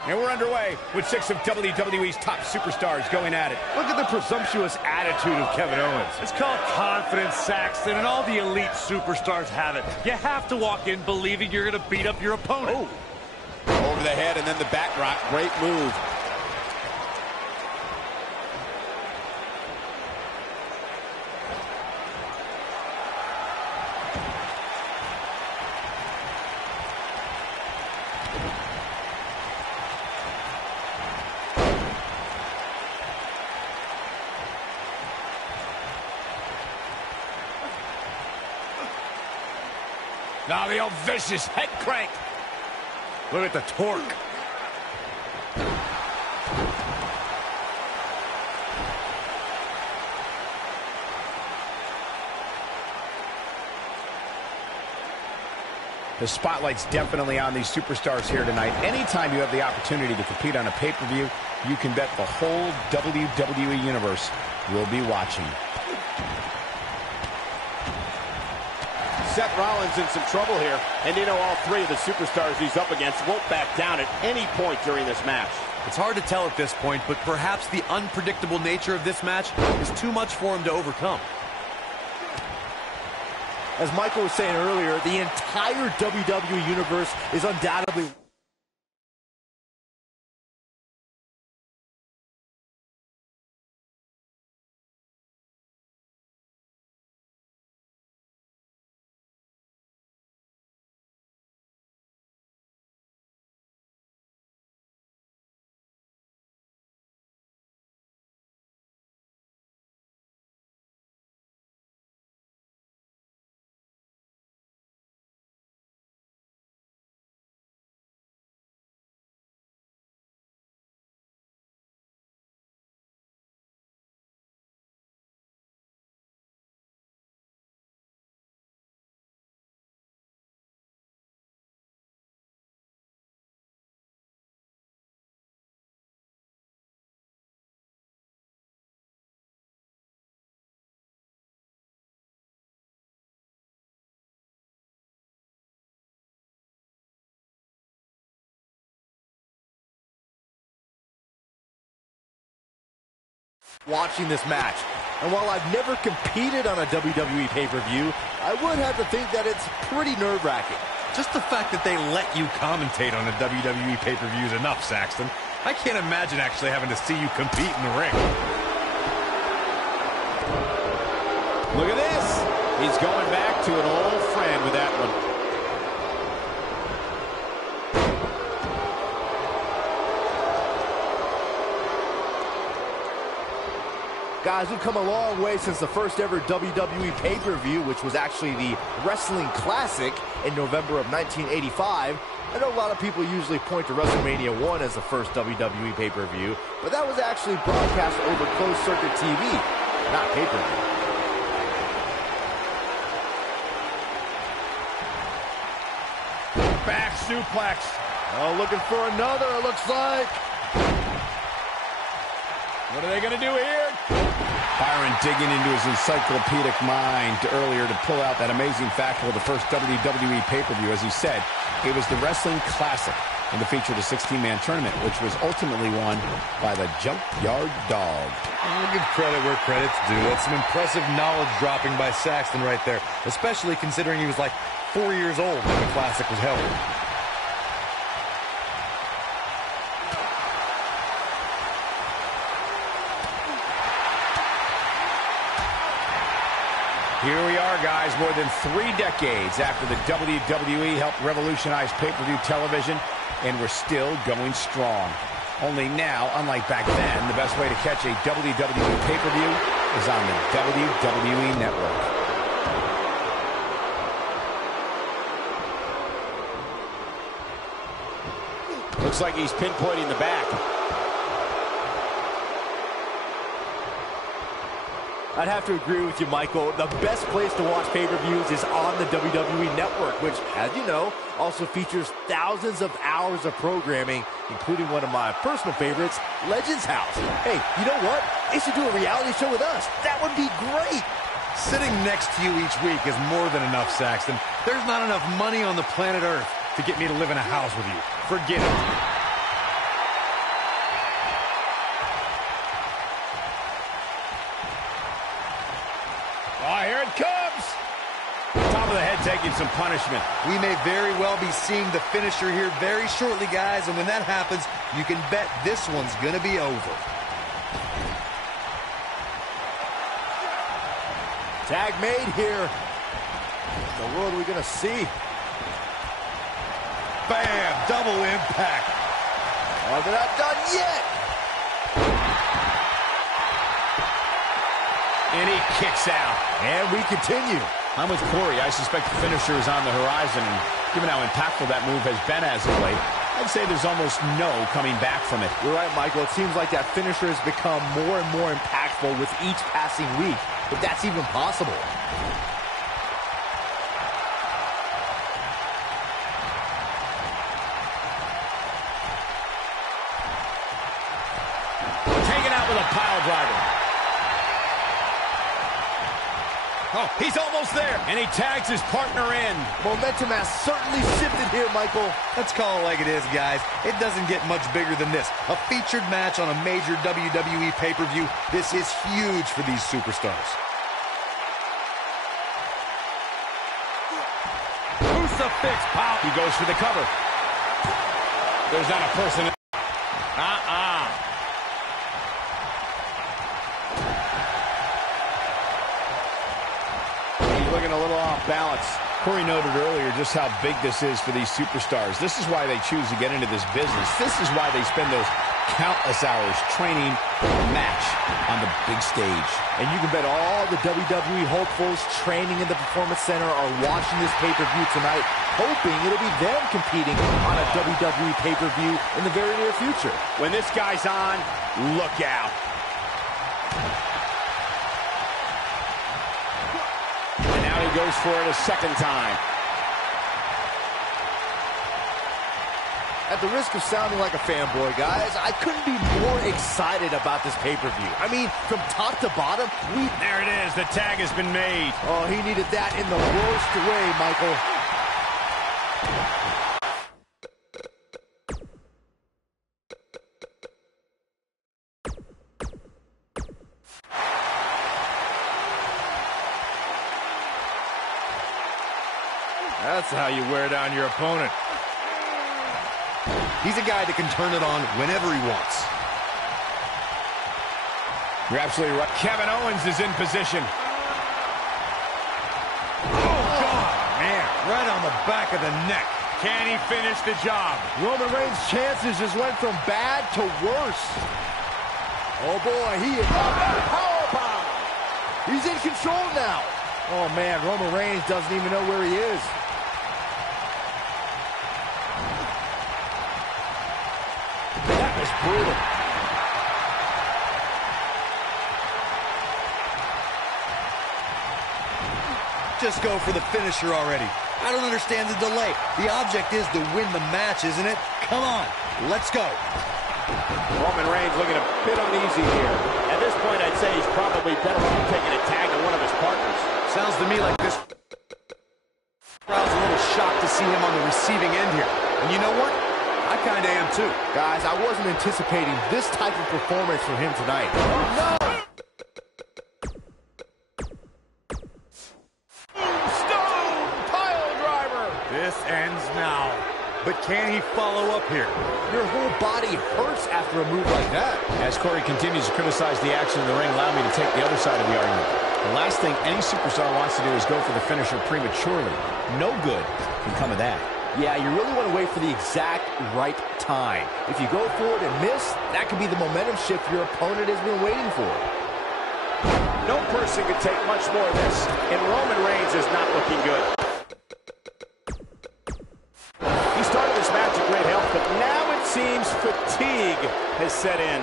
And we're underway with 6 of WWE's top superstars going at it. Look at the presumptuous attitude of Kevin Owens. It's called confidence, Saxton, and all the elite superstars have it. You have to walk in believing you're going to beat up your opponent. Oh. Over the head and then the back rock. Great move. Now the old vicious head crank. Look at the torque. The spotlight's definitely on these superstars here tonight. Anytime you have the opportunity to compete on a pay-per-view, you can bet the whole WWE Universe will be watching. Seth Rollins in some trouble here, and you know all three of the superstars he's up against won't back down at any point during this match. It's hard to tell at this point, but perhaps the unpredictable nature of this match is too much for him to overcome. As Michael was saying earlier, the entire WWE Universe is undoubtedly... watching this match. And while I've never competed on a WWE pay-per-view, I would have to think that it's pretty nerve-wracking. Just the fact that they let you commentate on a WWE pay-per-view is enough, Saxton. I can't imagine actually having to see you compete in the ring. Look at this. He's going back to an old friend with that one. Guys, we've come a long way since the first ever WWE pay-per-view, which was actually the Wrestling Classic in November of 1985. I know a lot of people usually point to WrestleMania 1 as the first WWE pay-per-view, but that was actually broadcast over closed-circuit TV, not pay-per-view. Back suplex. Oh, looking for another, it looks like. What are they going to do here? Byron digging into his encyclopedic mind earlier to pull out that amazing fact of the first WWE pay-per-view. As he said, it was the Wrestling Classic, and it featured a 16-man tournament, which was ultimately won by the Junkyard Dog. I'll give credit where credit's due. That's some impressive knowledge dropping by Saxton right there, especially considering he was like 4 years old when the Classic was held. Here we are, guys, more than 3 decades after the WWE helped revolutionize pay-per-view television, and we're still going strong. Only now, unlike back then, the best way to catch a WWE pay-per-view is on the WWE Network. Looks like he's pinpointing the back. I'd have to agree with you, Michael. The best place to watch pay-per-views is on the WWE Network, which, as you know, also features thousands of hours of programming, including one of my personal favorites, Legends House. Hey, you know what? They should do a reality show with us. That would be great. Sitting next to you each week is more than enough, Saxton. There's not enough money on the planet Earth to get me to live in a house with you. Forget it. Oh, here it comes. Top of the head taking some punishment. We may very well be seeing the finisher here very shortly, guys, and when that happens, you can bet this one's gonna be over. Tag made here. What in the world are we gonna see? Bam! Double impact. Oh, they're not done yet. And he kicks out. And we continue. I'm with Corey. I suspect the finisher is on the horizon, and given how impactful that move has been as of late, I'd say there's almost no coming back from it. You're right, Michael. It seems like that finisher has become more and more impactful with each passing week, if that's even possible. Taken out with a pile driver. Oh, he's almost there. And he tags his partner in. Momentum has certainly shifted here, Michael. Let's call it like it is, guys. It doesn't get much bigger than this. A featured match on a major WWE pay-per-view. This is huge for these superstars. Crucifix pop. He goes for the cover. There's not a person. Looking a little off balance. Corey noted earlier just how big this is for these superstars. This is why they choose to get into this business. This is why they spend those countless hours training for a match on the big stage. And you can bet all the WWE hopefuls training in the Performance Center are watching this pay-per-view tonight, hoping it'll be them competing on a WWE pay-per-view in the very near future. When this guy's on, look out. He goes for it a second time. At the risk of sounding like a fanboy, guys, I couldn't be more excited about this pay-per-view. I mean, from top to bottom, There it is. The tag has been made. Oh, he needed that in the worst way, Michael. That's how you wear down your opponent. He's a guy that can turn it on whenever he wants. You're absolutely right. Kevin Owens is in position. Oh, God, man. Right on the back of the neck. Can he finish the job? Roman Reigns' chances just went from bad to worse. Oh, boy, he is powerbomb. He's in control now. Oh, man, Roman Reigns doesn't even know where he is. That was brutal. Just go for the finisher already. I don't understand the delay. The object is to win the match, isn't it? Come on, let's go. Roman Reigns looking a bit uneasy here. At this point, I'd say he's probably better off taking a tag to one of his partners. Sounds to me like this crowd's a little shocked to see him on the receiving end here. And you know what? I kind of am too. Guys, I wasn't anticipating this type of performance from him tonight. Oh, no! This ends now. But can he follow up here? Your whole body hurts after a move like that. As Corey continues to criticize the action in the ring, allow me to take the other side of the argument. The last thing any superstar wants to do is go for the finisher prematurely. No good can come of that. Yeah, you really want to wait for the exact right time. If you go for it and miss, that could be the momentum shift your opponent has been waiting for. No person could take much more of this, and Roman Reigns is not looking good. He started this match in great health, but now it seems fatigue has set in.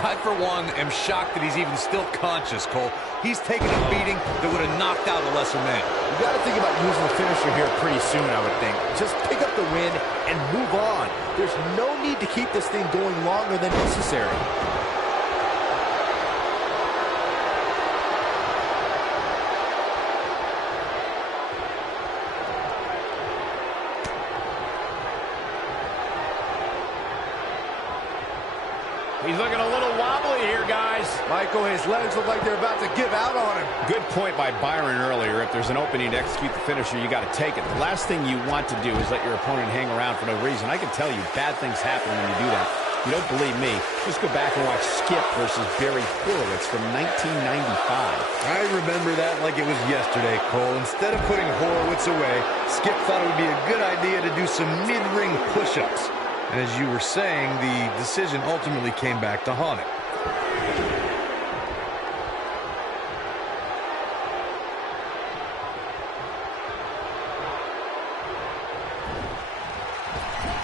I, for one, am shocked that he's even still conscious, Cole. He's taken a beating that would have knocked out a lesser man. You got to think about using the finisher here pretty soon, I would think. Just pick up the win and move on. There's no need to keep this thing going longer than necessary. He's looking a little wobbly here, guys. Michael, his legs look like they're about to give out on him. Good point by Byron earlier. If there's an opening to execute the finisher, you got to take it. The last thing you want to do is let your opponent hang around for no reason. I can tell you, bad things happen when you do that. If you don't believe me, just go back and watch Skip versus Barry Horowitz from 1995. I remember that like it was yesterday, Cole. Instead of putting Horowitz away, Skip thought it would be a good idea to do some mid-ring push-ups. And as you were saying, the decision ultimately came back to haunt him.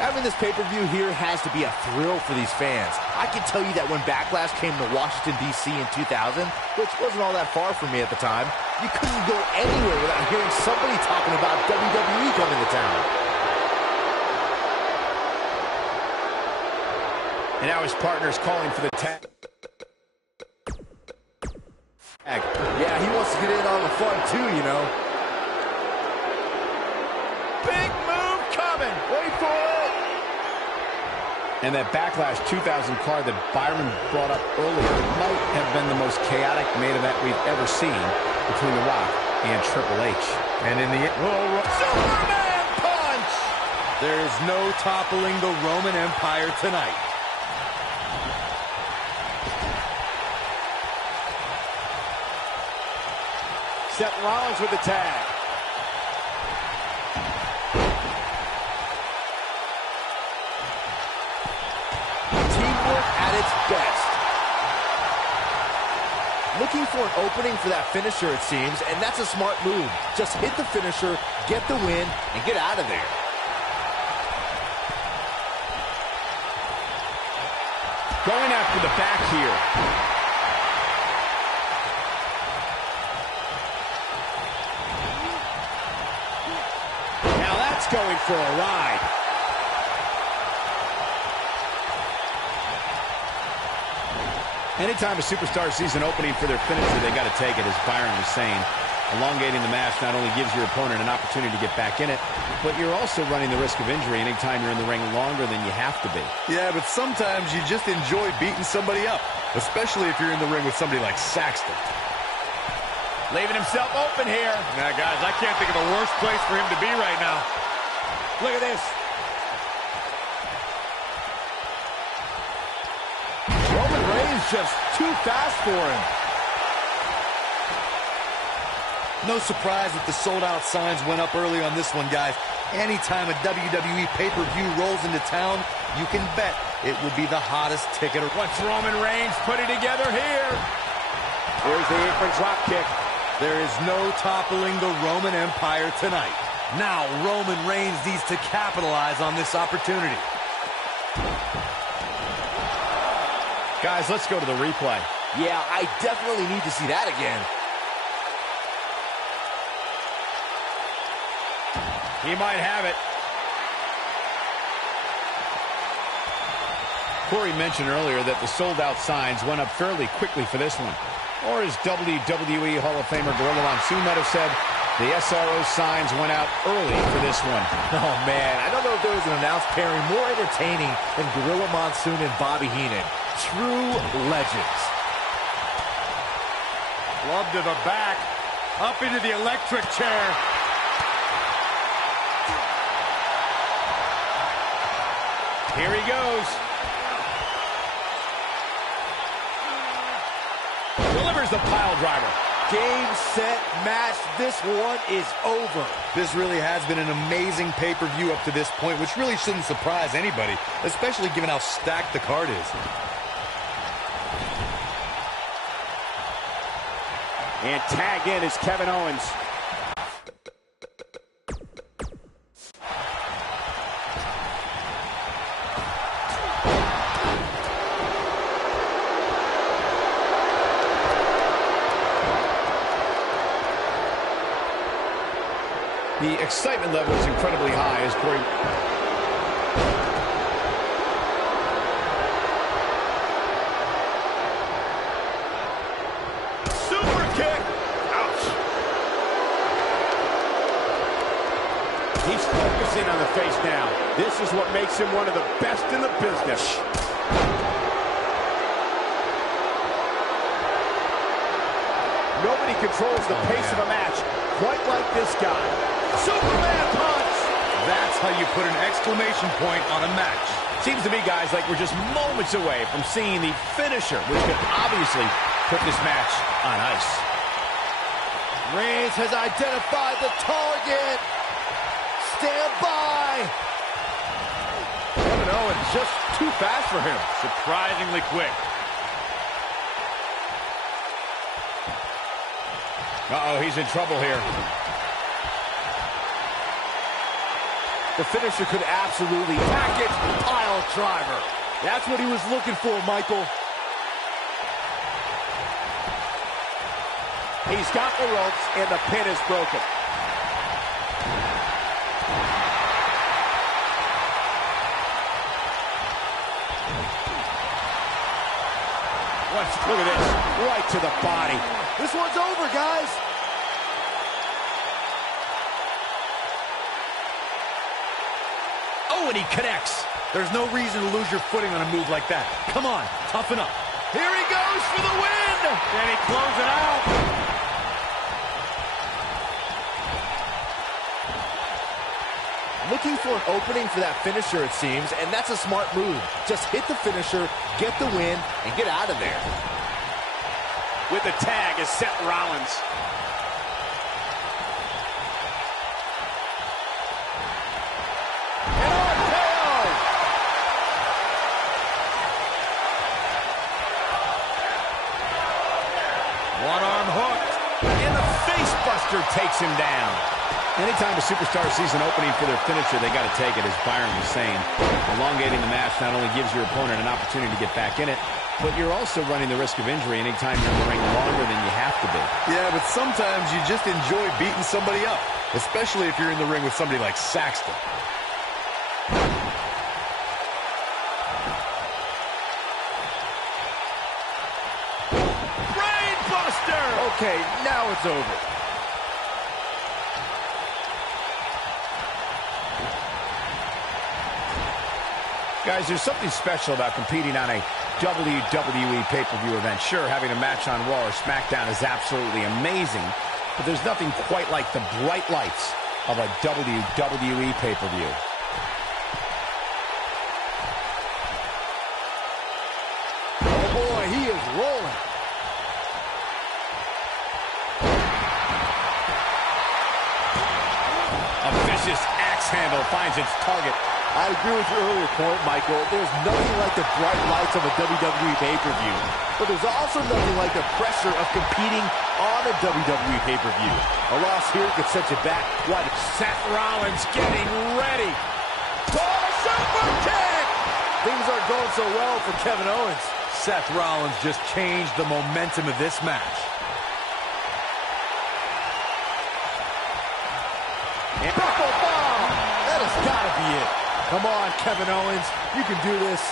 Having this pay-per-view here has to be a thrill for these fans. I can tell you that when Backlash came to Washington, D.C. in 2000, which wasn't all that far from me at the time, you couldn't go anywhere without hearing somebody talking about WWE coming to town. And now his partner's calling for the tag. Yeah, he wants to get in on the fun too, you know. Big move coming. Wait for it. And that Backlash 2000 card that Byron brought up earlier might have been the most chaotic main event we've ever seen between The Rock and Triple H. And in the end, Superman punch! there is no toppling the Roman Empire tonight. Seth Rollins with the tag. Teamwork at its best. Looking for an opening for that finisher, it seems, and that's a smart move. Just hit the finisher, get the win, and get out of there. Going after the back here. Going for a ride. Anytime a superstar sees an opening for their finisher, they got to take it, as Byron was saying. Elongating the match not only gives your opponent an opportunity to get back in it, but you're also running the risk of injury anytime you're in the ring longer than you have to be. Yeah, but sometimes you just enjoy beating somebody up, especially if you're in the ring with somebody like Saxton. Leaving himself open here. Now, guys, I can't think of a worse place for him to be right now. Look at this. Roman Reigns just too fast for him. No surprise that the sold-out signs went up early on this one, guys. Anytime a WWE pay-per-view rolls into town, you can bet it will be the hottest ticket. What's Roman Reigns putting together here? Here's the apron drop kick. There is no toppling the Roman Empire tonight. Now Roman Reigns needs to capitalize on this opportunity. Guys, let's go to the replay. Yeah, I definitely need to see that again. He might have it. Corey mentioned earlier that the sold-out signs went up fairly quickly for this one. Or as WWE Hall of Famer Gorilla Monsoon might have said, the SRO signs went out early for this one. Oh, man, I don't know if there was an announced pairing more entertaining than Gorilla Monsoon and Bobby Heenan. True legends. Club to the back, up into the electric chair. Here he goes. Delivers the pile driver. Game, set, match. This one is over. This really has been an amazing pay-per-view up to this point, which really shouldn't surprise anybody, especially given how stacked the card is. And tagged in is Kevin Owens. The excitement level is incredibly high as Corey... Super kick. Ouch. He's focusing on the face now. This is what makes him one of the best in the business. Nobody controls the pace of a match quite like this guy. Superman punch! That's how you put an exclamation point on a match. Seems to me, guys, like we're just moments away from seeing the finisher, which could obviously put this match on ice. Reigns has identified the target. Stand by. Kevin Owens just too fast for him. Surprisingly quick. Uh-oh, he's in trouble here. The finisher could absolutely package pile driver. That's what he was looking for, Michael. He's got the ropes, and the pin is broken. Look at this, right to the body. This one's over, guys. Oh, and he connects. There's no reason to lose your footing on a move like that. Come on, toughen up. Here he goes for the win. Can he close it out? Looking for an opening for that finisher, it seems, and that's a smart move. Just hit the finisher, get the win, and get out of there. With the tag is Seth Rollins. One-arm hook. And the face buster takes him down. Anytime a superstar sees an opening for their finisher, they got to take it, as Byron was saying. Elongating the match not only gives your opponent an opportunity to get back in it, but you're also running the risk of injury anytime you're in the ring longer than you have to be. Yeah, but sometimes you just enjoy beating somebody up, especially if you're in the ring with somebody like Saxton. Brainbuster! Okay, now it's over. Guys, there's something special about competing on a WWE pay-per-view event. Sure, having a match on Raw or SmackDown is absolutely amazing, but there's nothing quite like the bright lights of a WWE pay-per-view. Oh boy, he is rolling. A vicious axe handle finds its target. I agree with your earlier point, Michael. There's nothing like the bright lights of a WWE pay-per-view. But there's also nothing like the pressure of competing on a WWE pay-per-view. A loss here could set you back quite. Seth Rollins getting ready. Oh, super kick! Things aren't going so well for Kevin Owens. Seth Rollins just changed the momentum of this match. That has got to be it. Come on, Kevin Owens. You can do this.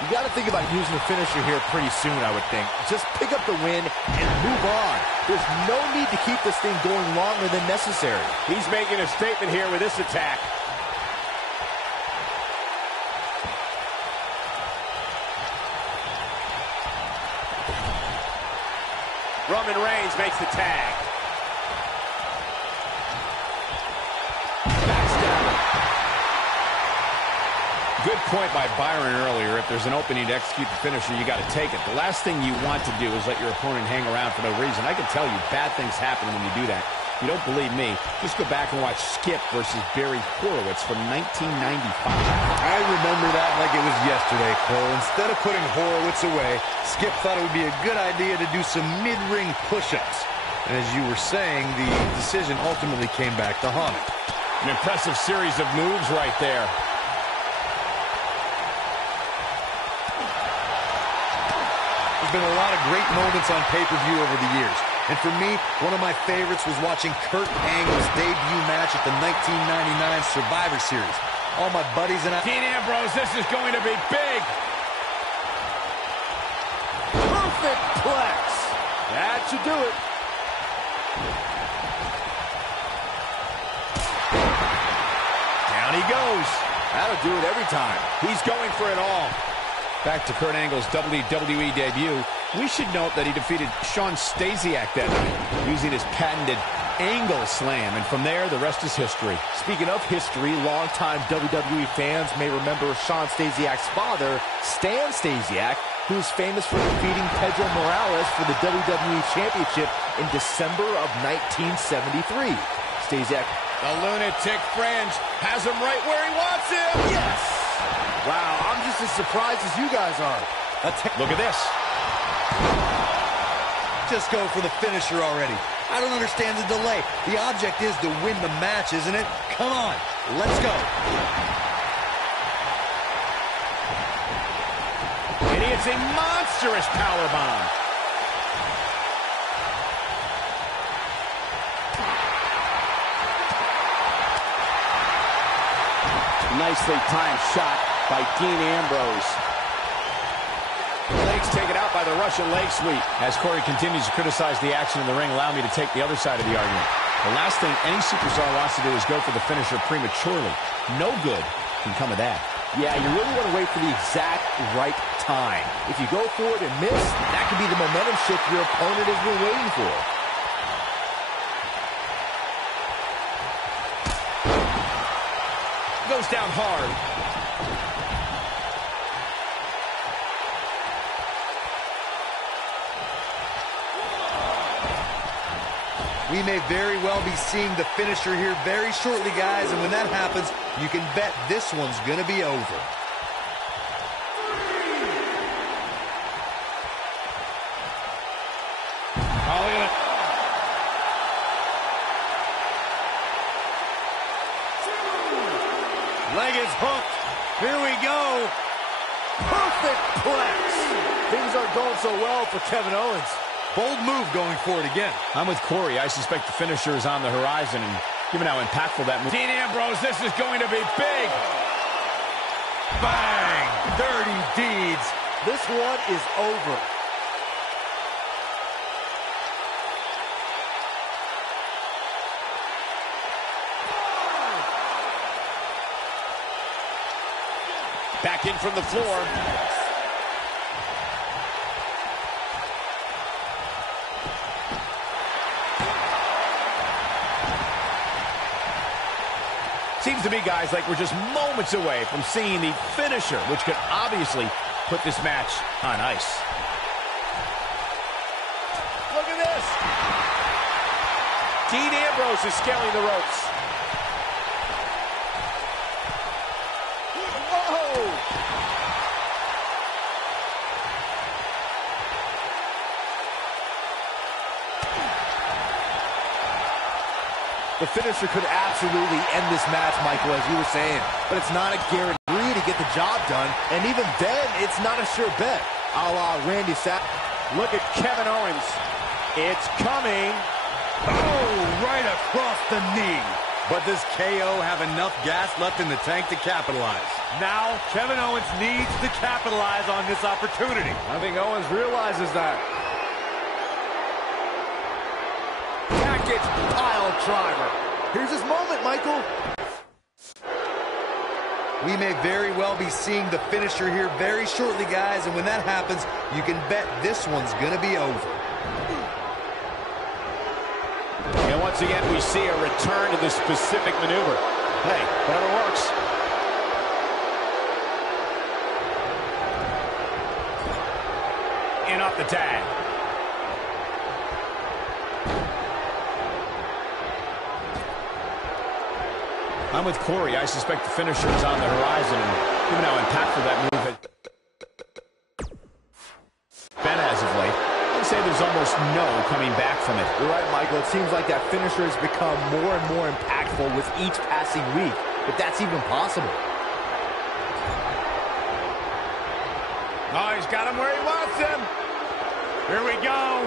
You got to think about using the finisher here pretty soon, I would think. Just pick up the win and move on. There's no need to keep this thing going longer than necessary. He's making a statement here with this attack. Roman Reigns makes the tag. Good point by Byron earlier. If there's an opening to execute the finisher, you got to take it. The last thing you want to do is let your opponent hang around for no reason. I can tell you bad things happen when you do that. If you don't believe me, just go back and watch Skip versus Barry Horowitz from 1995. I remember that like it was yesterday, Cole. Instead of putting Horowitz away, Skip thought it would be a good idea to do some mid-ring push-ups. And as you were saying, the decision ultimately came back to haunt him. An impressive series of moves right there. There's been a lot of great moments on pay-per-view over the years. And for me, one of my favorites was watching Kurt Angle's debut match at the 1999 Survivor Series. All my buddies and I... Dean Ambrose, this is going to be big. Perfect plex. That should do it. Down he goes. That'll do it every time. He's going for it all. Back to Kurt Angle's WWE debut, we should note that he defeated Shawn Stasiak that night using his patented angle slam, and from there, the rest is history. Speaking of history, longtime WWE fans may remember Shawn Stasiak's father, Stan Stasiak, who's famous for defeating Pedro Morales for the WWE Championship in December of 1973. Stasiak, the lunatic fringe has him right where he wants him. yes! Wow, I'm just as surprised as you guys are. Look at this. Just go for the finisher already. I don't understand the delay. The object is to win the match, isn't it? Come on, let's go. And he hits a monstrous powerbomb. Nicely timed shot by Dean Ambrose. Legs taken out by the Russian leg sweep. As Corey continues to criticize the action in the ring, allow me to take the other side of the argument. The last thing any superstar wants to do is go for the finisher prematurely. No good can come of that. Yeah, you really want to wait for the exact right time. If you go for it and miss, that could be the momentum shift your opponent has been waiting for. Goes down hard. We may very well be seeing the finisher here very shortly, guys, and when that happens, you can bet this one's going to be over. Oh, look at it. Leg is hooked. Here we go. Perfect plex. Things aren't going so well for Kevin Owens. Bold move going for it again. I'm with Corey. I suspect the finisher is on the horizon, and given how impactful that move... Dean Ambrose, this is going to be big. Bang! Dirty deeds. This one is over. Back in from the floor. Seems to me, guys, like we're just moments away from seeing the finisher, which could obviously put this match on ice. Look at this. Dean Ambrose is scaling the ropes. The finisher could absolutely end this match, Michael, as you were saying. But it's not a guarantee to get the job done. And even then, it's not a sure bet. A la Randy Savage. Look at Kevin Owens. It's coming. Oh, right across the knee. But does KO have enough gas left in the tank to capitalize? Now, Kevin Owens needs to capitalize on this opportunity. I think Owens realizes that. Package pile driver. Here's his moment, Michael. We may very well be seeing the finisher here very shortly, guys, and when that happens, you can bet this one's going to be over. And once again, we see a return to this specific maneuver. Hey, whatever works. In off the tag. I'm with Corey. I suspect the finisher is on the horizon, and given how impactful that move has been as of late, I'd say there's almost no coming back from it. You're right, Michael. It seems like that finisher has become more and more impactful with each passing week, if that's even possible. Oh, he's got him where he wants him. Here we go.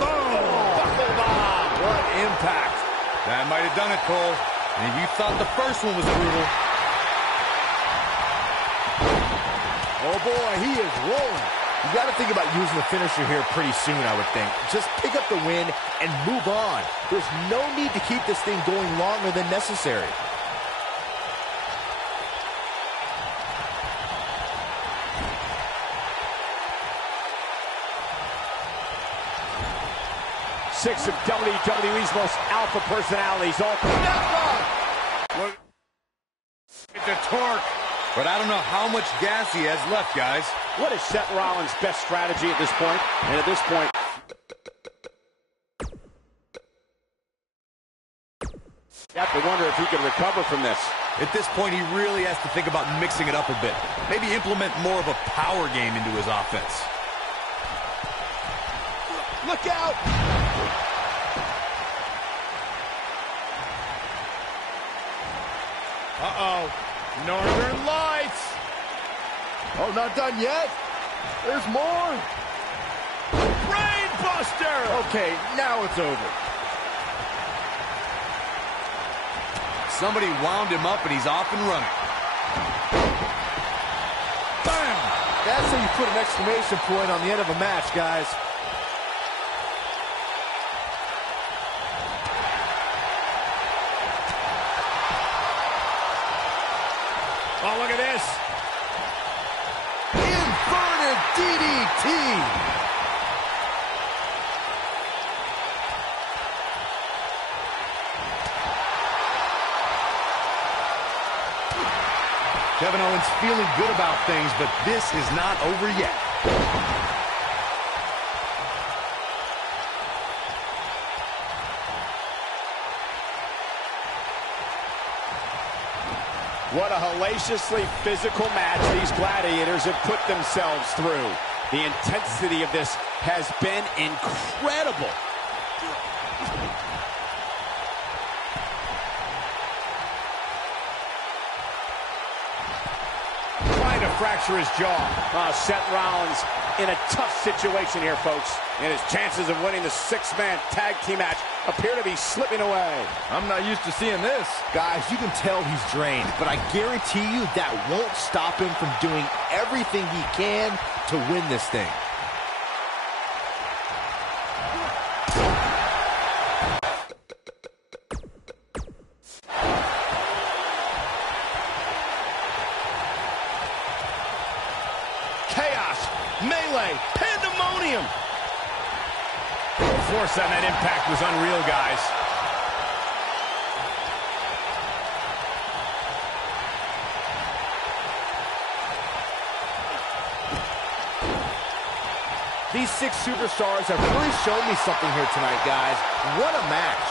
Boom. Buckle bomb. What impact. That might have done it, Cole. And if you thought the first one was brutal. Oh, boy, he is rolling. You got to think about using the finisher here pretty soon, I would think. Just pick up the win and move on. There's no need to keep this thing going longer than necessary. Six of WWE's most alpha personalities all Look at the torque. But I don't know how much gas he has left, guys. What is Seth Rollins' best strategy at this point? And at this point, you have to wonder if he can recover from this. At this point, he really has to think about mixing it up a bit. Maybe implement more of a power game into his offense. Look out! Uh-oh. Northern Lights. Oh, not done yet. There's more. Brain Buster. Okay, now it's over. Somebody wound him up, and he's off and running. Bam! That's how you put an exclamation point on the end of a match, guys. Oh, look at this. Inverted DDT. Kevin Owens feeling good about things, but this is not over yet. What a hellaciously physical match these gladiators have put themselves through. The intensity of this has been incredible. Trying to fracture his jaw. Seth Rollins in a tough situation here, folks. And his chances of winning the six-man tag team match appear to be slipping away. I'm not used to seeing this. Guys, you can tell he's drained, but I guarantee you that won't stop him from doing everything he can to win this thing. Chaos, melee, pandemonium. The force on that impact was unreal, guys. These six superstars have really shown me something here tonight, guys. What a match.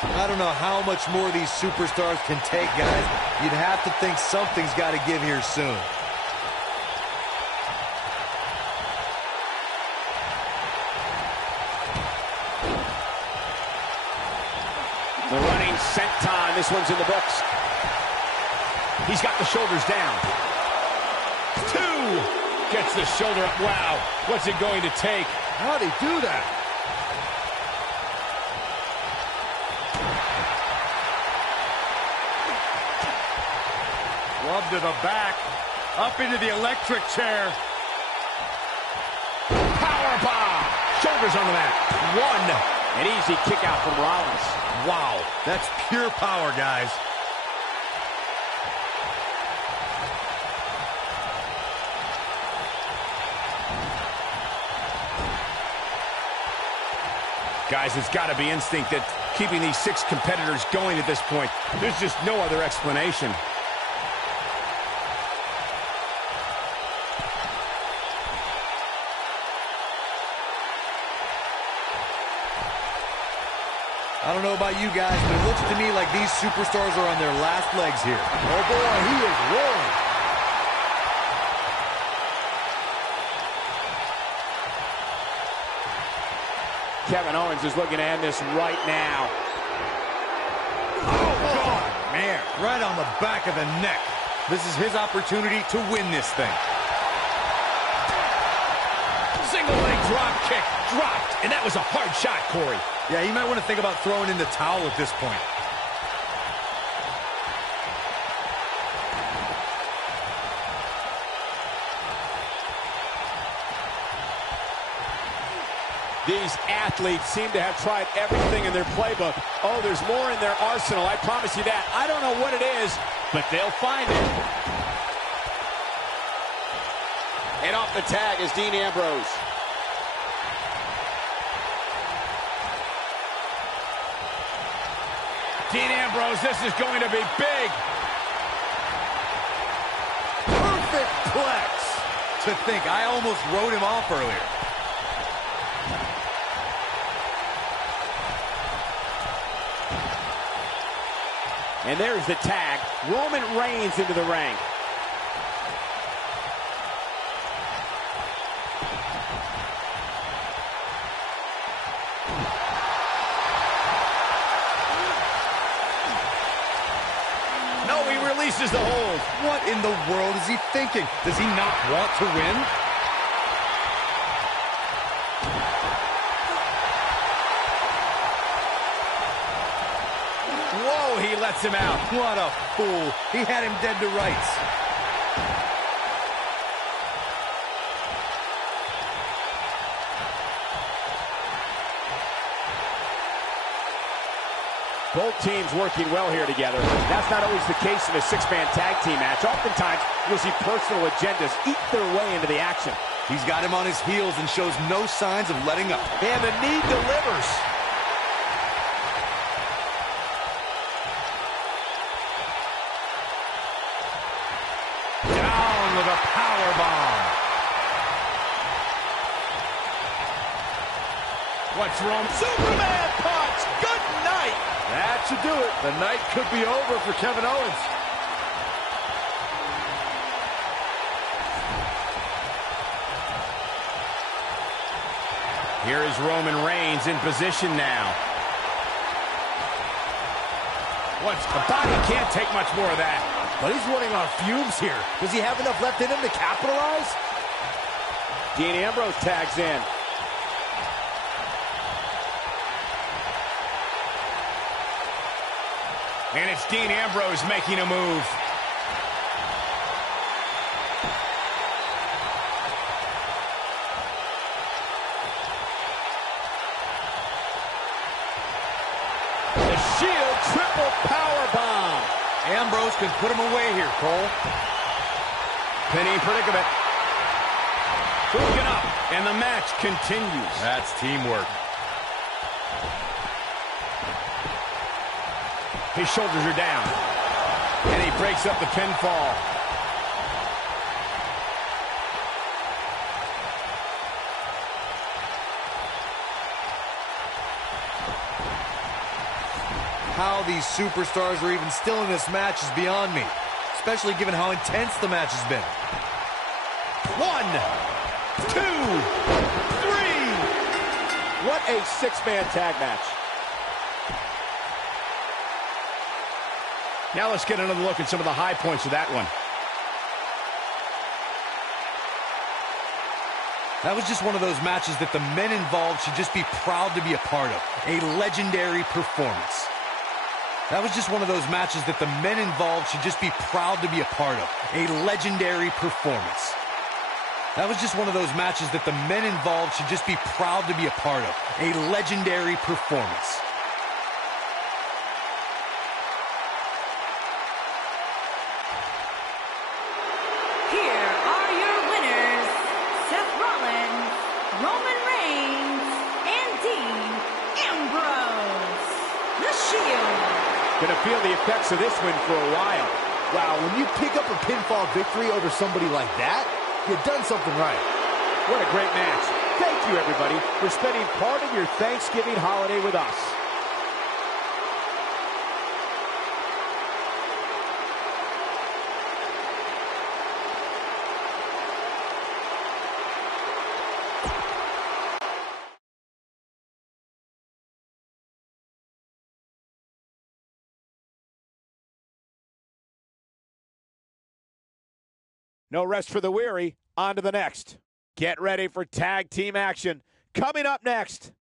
I don't know how much more these superstars can take, guys. You'd have to think something's got to give here soon. The running senton. This one's in the books. He's got the shoulders down. 2. Gets the shoulder up. Wow. What's it going to take? How'd he do that? Glove to the back. Up into the electric chair. Power bomb. Shoulders on the mat. 1. An easy kick out from Rollins. Wow, that's pure power, guys. Guys, it's got to be instinct that keeping these 6 competitors going at this point. There's just no other explanation. I don't know about you guys, but it looks to me like these superstars are on their last legs here. Oh boy, he is rolling. Kevin Owens is looking to end this right now. Oh, God, man. Right on the back of the neck. This is his opportunity to win this thing. Single leg drop kick. Dropped. And that was a hard shot, Corey. Yeah, he might want to think about throwing in the towel at this point. These athletes seem to have tried everything in their playbook. Oh, there's more in their arsenal, I promise you that. I don't know what it is, but they'll find it. And off the tag is Dean Ambrose. Dean Ambrose, this is going to be big. Perfect plex. To think, I almost wrote him off earlier. And there's the tag. Roman Reigns into the ring. No, he releases the hold. What in the world is he thinking? Does he not want to win? Whoa, he lets him out. What a fool. He had him dead to rights. Both teams working well here together. That's not always the case in a 6-man tag team match. Oftentimes, you'll see personal agendas eat their way into the action. He's got him on his heels and shows no signs of letting up. And the knee delivers. Down with a power bomb. What's wrong? Superman punch. Good night. That should do it. The night could be over for Kevin Owens. Here is Roman Reigns in position now. What's the body can't take much more of that. But he's running on fumes here. Does he have enough left in him to capitalize? Dean Ambrose tags in. And it's Dean Ambrose making a move. The Shield triple power bomb. Ambrose can put him away here, Cole. Pinning predicament. Broken up, and the match continues. That's teamwork. His shoulders are down. And he breaks up the pinfall. How these superstars are even still in this match is beyond me, especially given how intense the match has been. 1, 2, 3. What a six-man tag match. Now let's get another look at some of the high points of that one. That was just one of those matches that the men involved should just be proud to be a part of. A legendary performance. That was just one of those matches that the men involved should just be proud to be a part of. A legendary performance. That was just one of those matches that the men involved should just be proud to be a part of. A legendary performance. Here are your winners, Seth Rollins, Roman Reigns, and Dean Ambrose. The Shield. Gonna feel the effects of this win for a while. Wow, when you pick up a pinfall victory over somebody like that, you've done something right. What a great match. Thank you, everybody, for spending part of your Thanksgiving holiday with us. No rest for the weary. On to the next. Get ready for tag team action. Coming up next.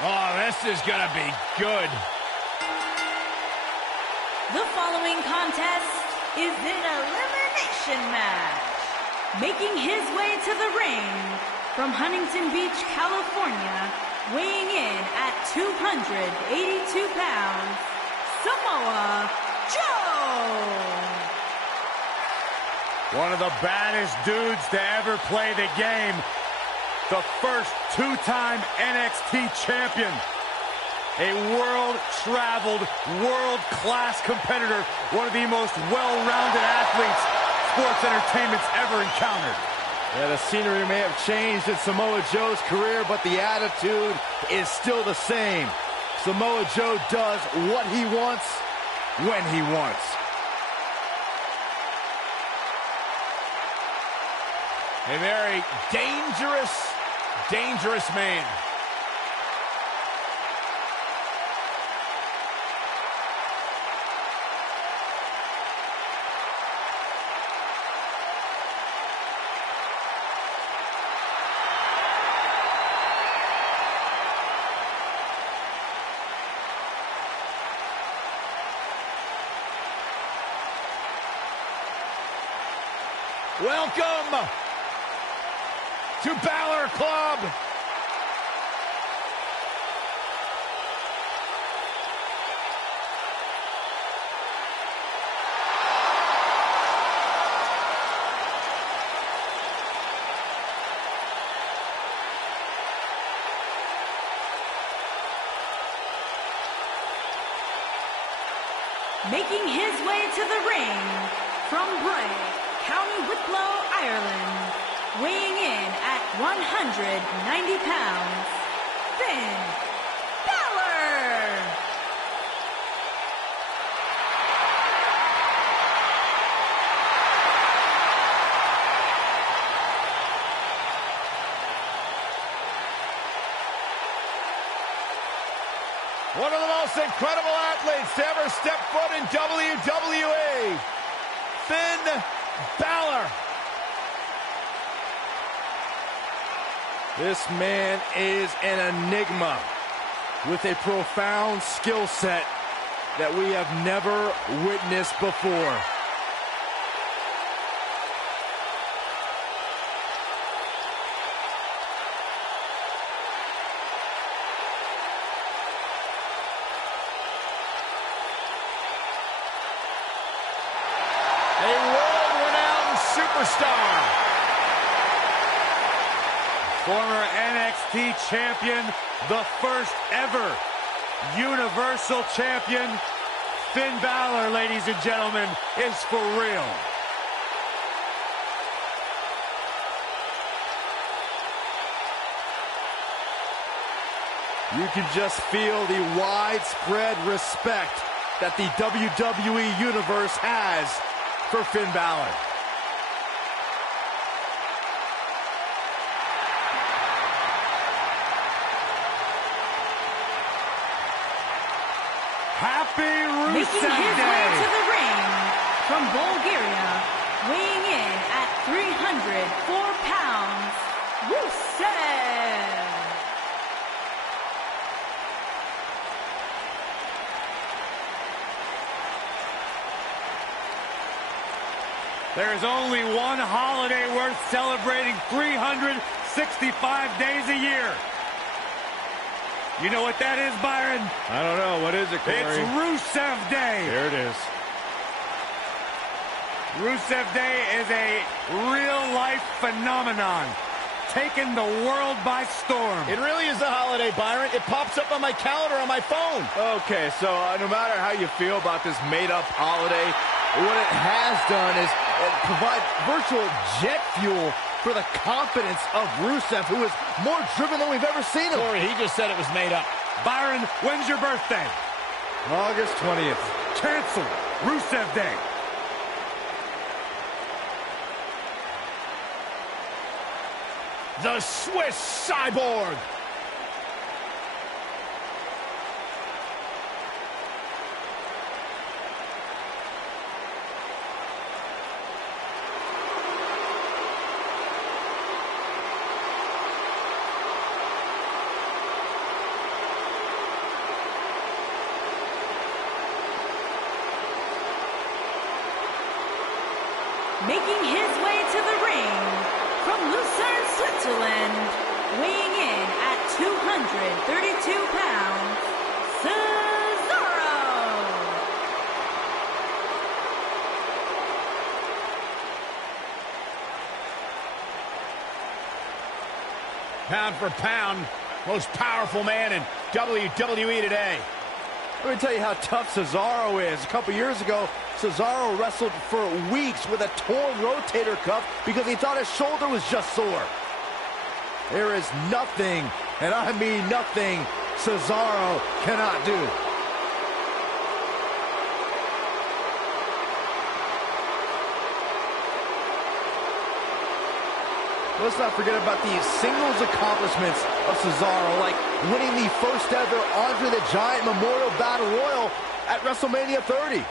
Oh, this is going to be good. The following contest is an elimination match. Making his way to the ring from Huntington Beach, California, weighing in at 282 pounds, Samoa One of the baddest dudes to ever play the game. The first two-time NXT champion. A world-traveled, world-class competitor. One of the most well-rounded athletes sports entertainment's ever encountered. Yeah, the scenery may have changed in Samoa Joe's career, but the attitude is still the same. Samoa Joe does what he wants, when he wants. A very dangerous man. Welcome to Balor Club. Making his way to the ring from Bray, County Wicklow, Ireland, weighing in at 190 pounds, Finn Balor! One of the most incredible athletes to ever step foot in WWE, Finn Balor. This man is an enigma with a profound skill set that we have never witnessed before. A world-renowned superstar. Former NXT champion, the first ever Universal champion, Finn Balor, ladies and gentlemen, is for real. You can just feel the widespread respect that the WWE Universe has for Finn Balor. Happy Rusev Making his Day! way to the ring from Bulgaria, weighing in at 304 pounds, Rusev! There is only one holiday worth celebrating 365 days a year. You know what that is, Byron? I don't know. What is it, Corey? It's Rusev Day. Here it is. Rusev Day is a real-life phenomenon, taking the world by storm. It really is a holiday, Byron. It pops up on my calendar on my phone. Okay, so no matter how you feel about this made-up holiday, what it has done is provide virtual jet fuel for the confidence of Rusev, who is more driven than we've ever seen him. Corey, he just said it was made up. Byron, when's your birthday? August 20th. Cancel Rusev Day. The Swiss Cyborg. Making his way to the ring from Lucerne, Switzerland, weighing in at 232 pounds, Cesaro! Pound for pound, most powerful man in WWE today. Let me tell you how tough Cesaro is. A couple years ago, Cesaro wrestled for weeks with a torn rotator cuff because he thought his shoulder was just sore. There is nothing, and I mean nothing, Cesaro cannot do. Let's not forget about the singles accomplishments of Cesaro, like winning the first ever Andre the Giant Memorial Battle Royal at WrestleMania 30.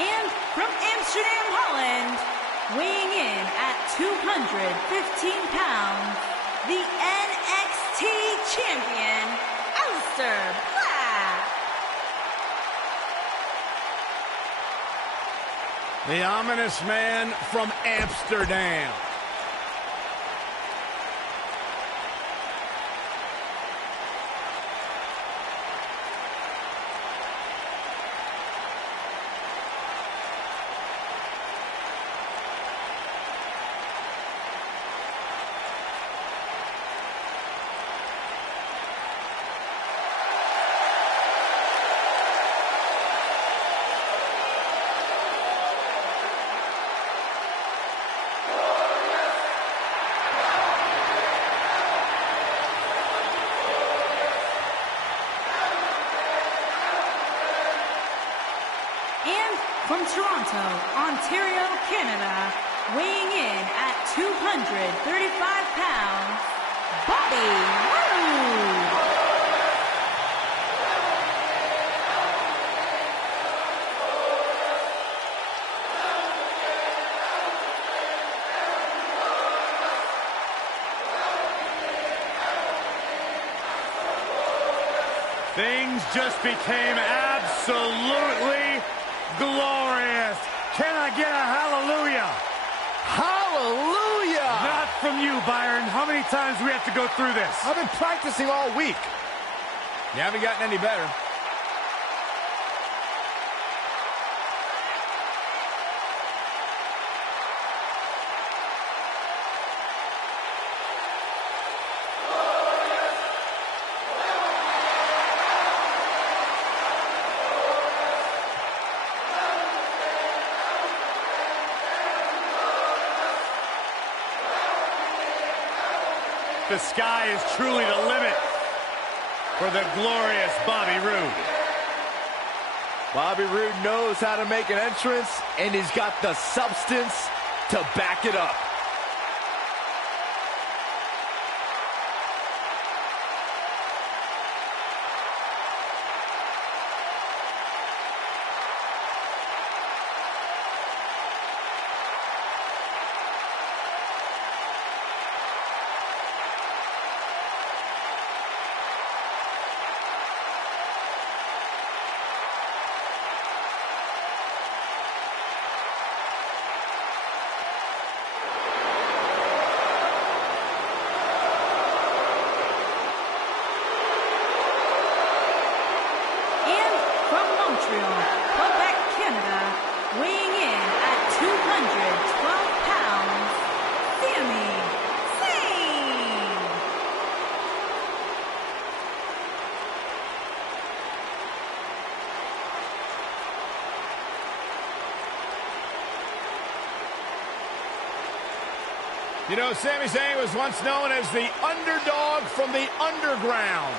And from Amsterdam, Holland, weighing in at 215 pounds, the NXT champion, Aleister Black. The ominous man from Amsterdam. From Toronto, Ontario, Canada, weighing in at 235 pounds, Bobby Roode. Things just became absolutely glorious. Can I get a hallelujah? Hallelujah! Not from you, Byron. How many times do we have to go through this? I've been practicing all week. You haven't gotten any better. The sky is truly the limit for the glorious Bobby Roode. Bobby Roode knows how to make an entrance, and he's got the substance to back it up. Quebec, Canada, weighing in at 212 pounds, Sami Zayn. You know, Sami Zayn was once known as the underdog from the underground.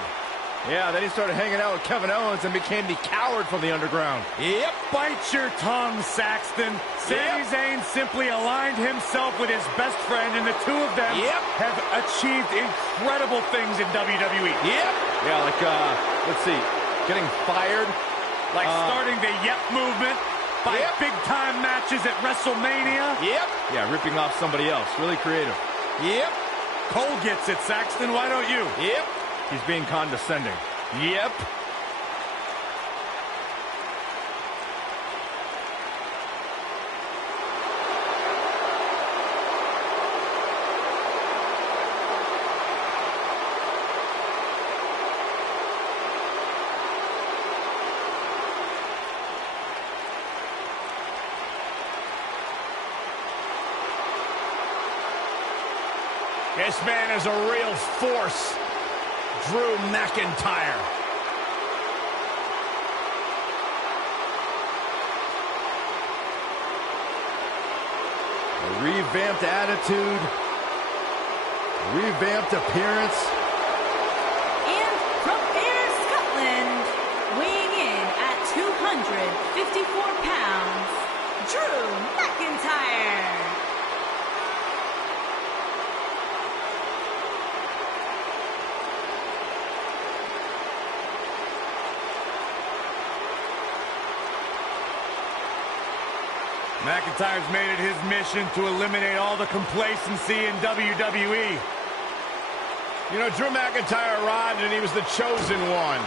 Yeah, then he started hanging out with Kevin Owens and became the coward from the underground. Yep, bite your tongue, Saxton. Sami Zayn simply aligned himself with his best friend, and the two of them have achieved incredible things in WWE. Yeah, like, let's see, getting fired. Like starting the movement by big-time matches at WrestleMania. Yeah, ripping off somebody else. Really creative. Cole gets it, Saxton. Why don't you? He's being condescending. This man is a real force. Drew McIntyre. A revamped attitude. Revamped appearance. And from Ayr, Scotland, weighing in at 254 pounds, Drew McIntyre. McIntyre's made it his mission to eliminate all the complacency in WWE. You know, Drew McIntyre arrived and he was the chosen one.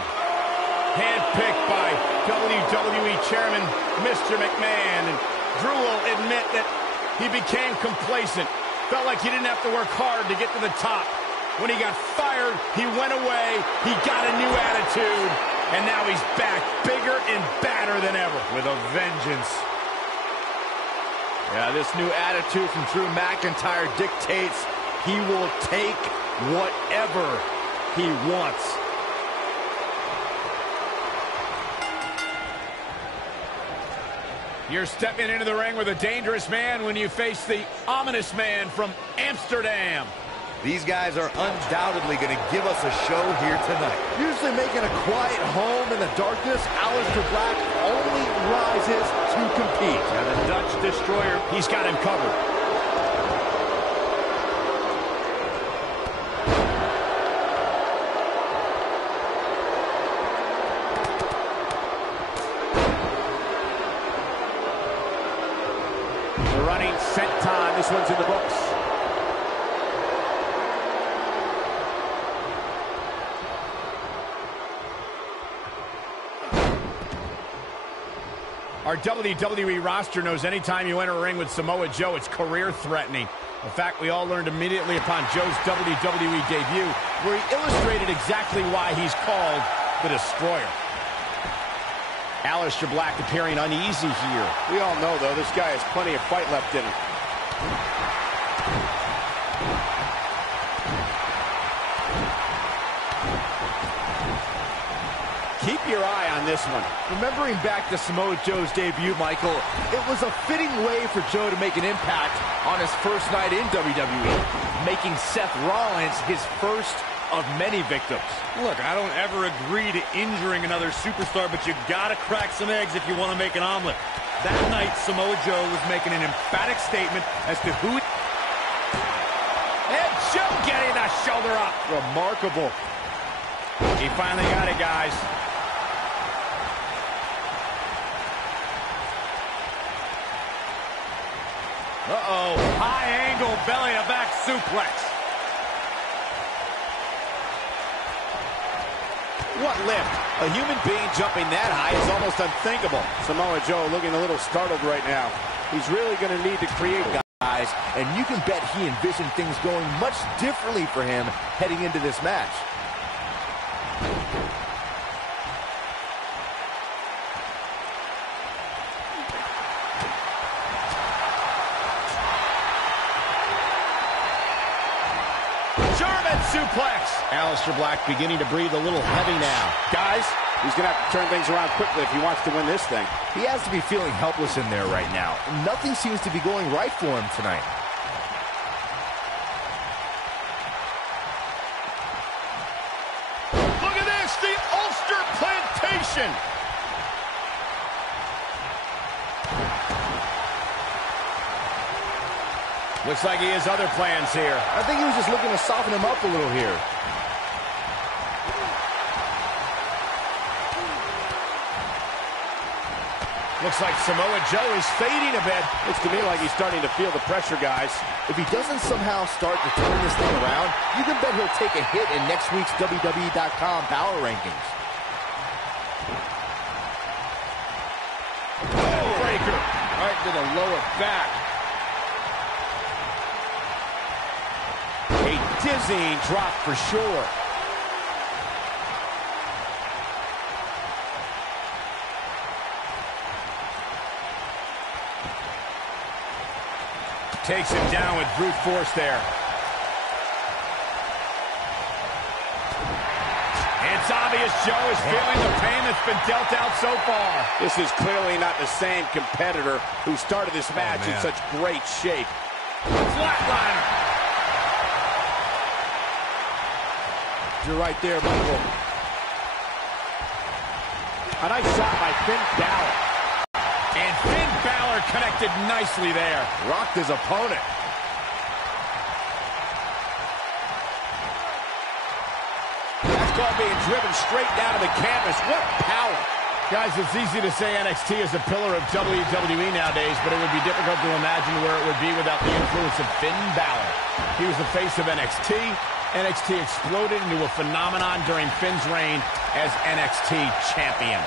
Handpicked by WWE Chairman Mr. McMahon. And Drew will admit that he became complacent. Felt like he didn't have to work hard to get to the top. When he got fired, he went away. He got a new attitude. And now he's back, bigger and badder than ever. With a vengeance. Yeah, this new attitude from Drew McIntyre dictates he will take whatever he wants. You're stepping into the ring with a dangerous man when you face the ominous man from Amsterdam. These guys are undoubtedly going to give us a show here tonight. Usually making a quiet home in the darkness, Aleister Black only rises to compete. And the Dutch Destroyer, he's got him covered. The running set time, this one's in the books. Our WWE roster knows anytime you enter a ring with Samoa Joe, it's career-threatening. In fact, we all learned immediately upon Joe's WWE debut, where he illustrated exactly why he's called the Destroyer. Aleister Black appearing uneasy here. We all know, though, this guy has plenty of fight left in him. Keep your eye on this one. Remembering back to Samoa Joe's debut, Michael, it was a fitting way for Joe to make an impact on his first night in WWE, making Seth Rollins his first of many victims. Look, I don't ever agree to injuring another superstar, but you gotta crack some eggs if you want to make an omelet. That night, Samoa Joe was making an emphatic statement as to who... And Joe getting the shoulder up. Remarkable. He finally got it, guys. Uh-oh. High angle belly-to-back suplex. What lift? A human being jumping that high is almost unthinkable. Samoa Joe looking a little startled right now. He's really going to need to create, guys, and you can bet he envisioned things going much differently for him heading into this match. German suplex. Aleister Black beginning to breathe a little heavy now. guys, he's going to have to turn things around quickly if he wants to win this thing. He has to be feeling helpless in there right now. Nothing seems to be going right for him tonight. Look at this, the submission. Looks like he has other plans here. I think he was just looking to soften him up a little here. Looks like Samoa Joe is fading a bit. Looks to me like he's starting to feel the pressure, guys. If he doesn't somehow start to turn this thing around, you can bet he'll take a hit in next week's WWE.com Power Rankings. Oh, breaker. Right to the lower back. A dizzying drop for sure. Takes him down with brute force there. It's obvious Joe is feeling the pain that's been dealt out so far. This is clearly not the same competitor who started this match in such great shape. Flatliner. You're right there, Michael. A nice shot by Finn Balor. And Finn Balor connected nicely there. Rocked his opponent. That's called being driven straight down to the canvas. What power. Guys, it's easy to say NXT is a pillar of WWE nowadays, but it would be difficult to imagine where it would be without the influence of Finn Balor. He was the face of NXT. NXT exploded into a phenomenon during Finn's reign as NXT champion.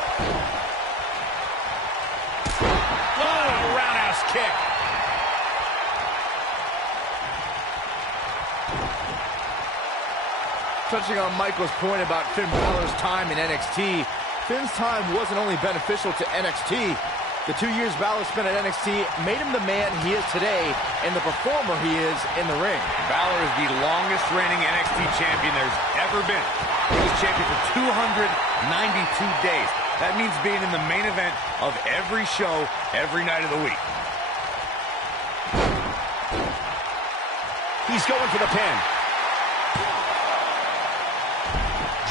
Oh, roundhouse kick. Touching on Michael's point about Finn Balor's time in NXT, Finn's time wasn't only beneficial to NXT. The 2 years Balor spent at NXT made him the man he is today and the performer he is in the ring. Balor is the longest reigning NXT champion there's ever been. He was champion for 292 days. That means being in the main event of every show, every night of the week. He's going for the pin.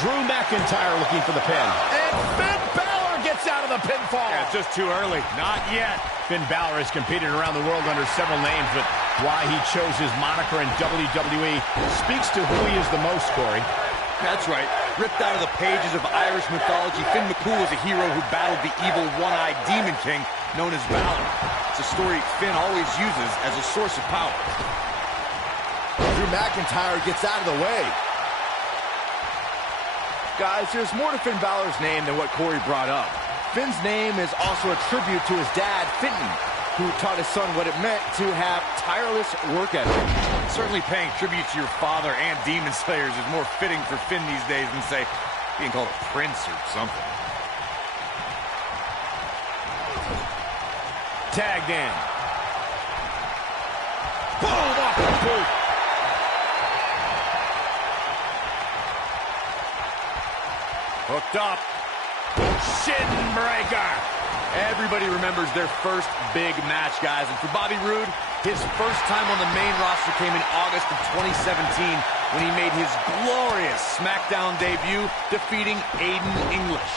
Drew McIntyre looking for the pin. And Finn Balor gets out of the pinfall. Yeah, it's just too early. Not yet. Finn Balor has competed around the world under several names, but why he chose his moniker in WWE speaks to who he is the most, Corey. That's right. Ripped out of the pages of Irish mythology, Finn McCool was a hero who battled the evil one-eyed Demon King known as Balor. It's a story Finn always uses as a source of power. Drew McIntyre gets out of the way. Guys, there's more to Finn Balor's name than what Corey brought up. Finn's name is also a tribute to his dad, Finton, who taught his son what it meant to have tireless work ethic. Certainly paying tribute to your father and Demon Slayers is more fitting for Finn these days than, say, being called a prince or something. Tagged in. Boom, off the boot. Hooked up. Shin breaker. Everybody remembers their first big match, guys. And for Bobby Roode, his first time on the main roster came in August of 2017 when he made his glorious SmackDown debut, defeating Aiden English.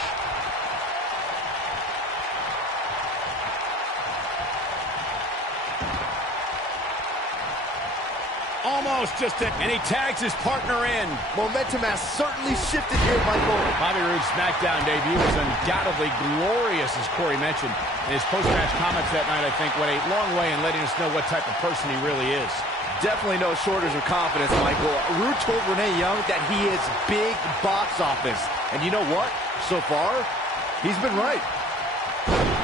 Almost just it. And he tags his partner in. Momentum has certainly shifted here, Michael. Bobby Roode's SmackDown debut was undoubtedly glorious, as Corey mentioned. And his post-match comments that night, I think, went a long way in letting us know what type of person he really is. Definitely no shortage of confidence, Michael. Roode told Renee Young that he is big box office. And you know what? So far, he's been right.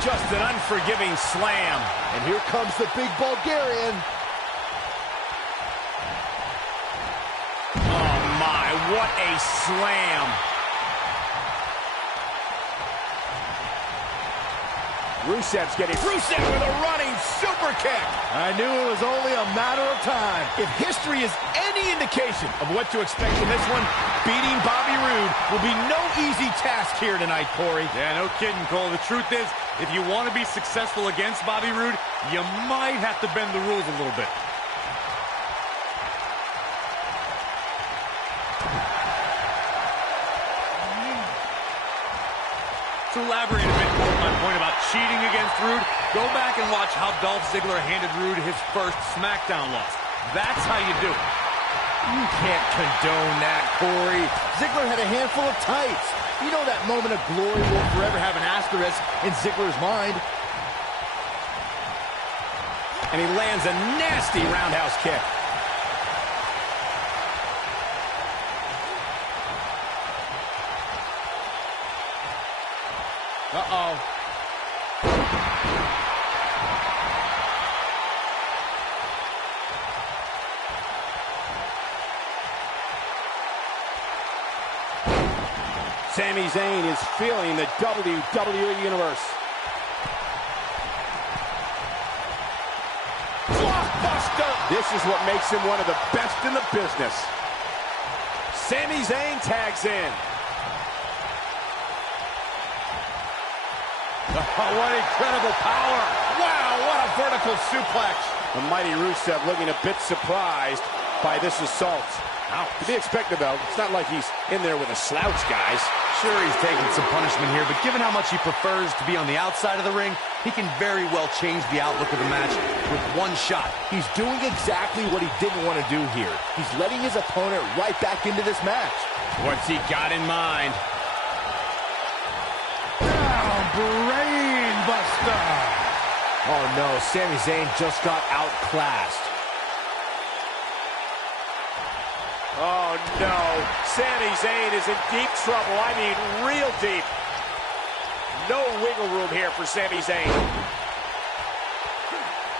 Just an unforgiving slam. And here comes the big Bulgarian. What a slam. Rusev's getting... Rusev with a running super kick. I knew it was only a matter of time. If history is any indication of what to expect from this one, beating Bobby Roode will be no easy task here tonight, Corey. Yeah, no kidding, Cole. The truth is, if you want to be successful against Bobby Roode, you might have to bend the rules a little bit. To elaborate a bit more on my point about cheating against Rude, go back and watch how Dolph Ziggler handed Rude his first SmackDown loss. That's how you do it. You can't condone that, Corey. Ziggler had a handful of tights. You know that moment of glory will forever have an asterisk in Ziggler's mind. And he lands a nasty roundhouse kick. Uh-oh. Sami Zayn is feeling the WWE Universe. Blockbuster! This is what makes him one of the best in the business. Sami Zayn tags in. Oh, what incredible power! Wow, what a vertical suplex. The mighty Rusev looking a bit surprised by this assault. To be expected, though. It's not like he's in there with a slouch, guys. Sure, he's taking some punishment here, but given how much he prefers to be on the outside of the ring, he can very well change the outlook of the match with one shot. He's doing exactly what he didn't want to do here. He's letting his opponent right back into this match. What's he got in mind? Brain buster! Oh no, Sami Zayn just got outclassed. Oh, no. Sami Zayn is in deep trouble. I mean, real deep. No wiggle room here for Sami Zayn.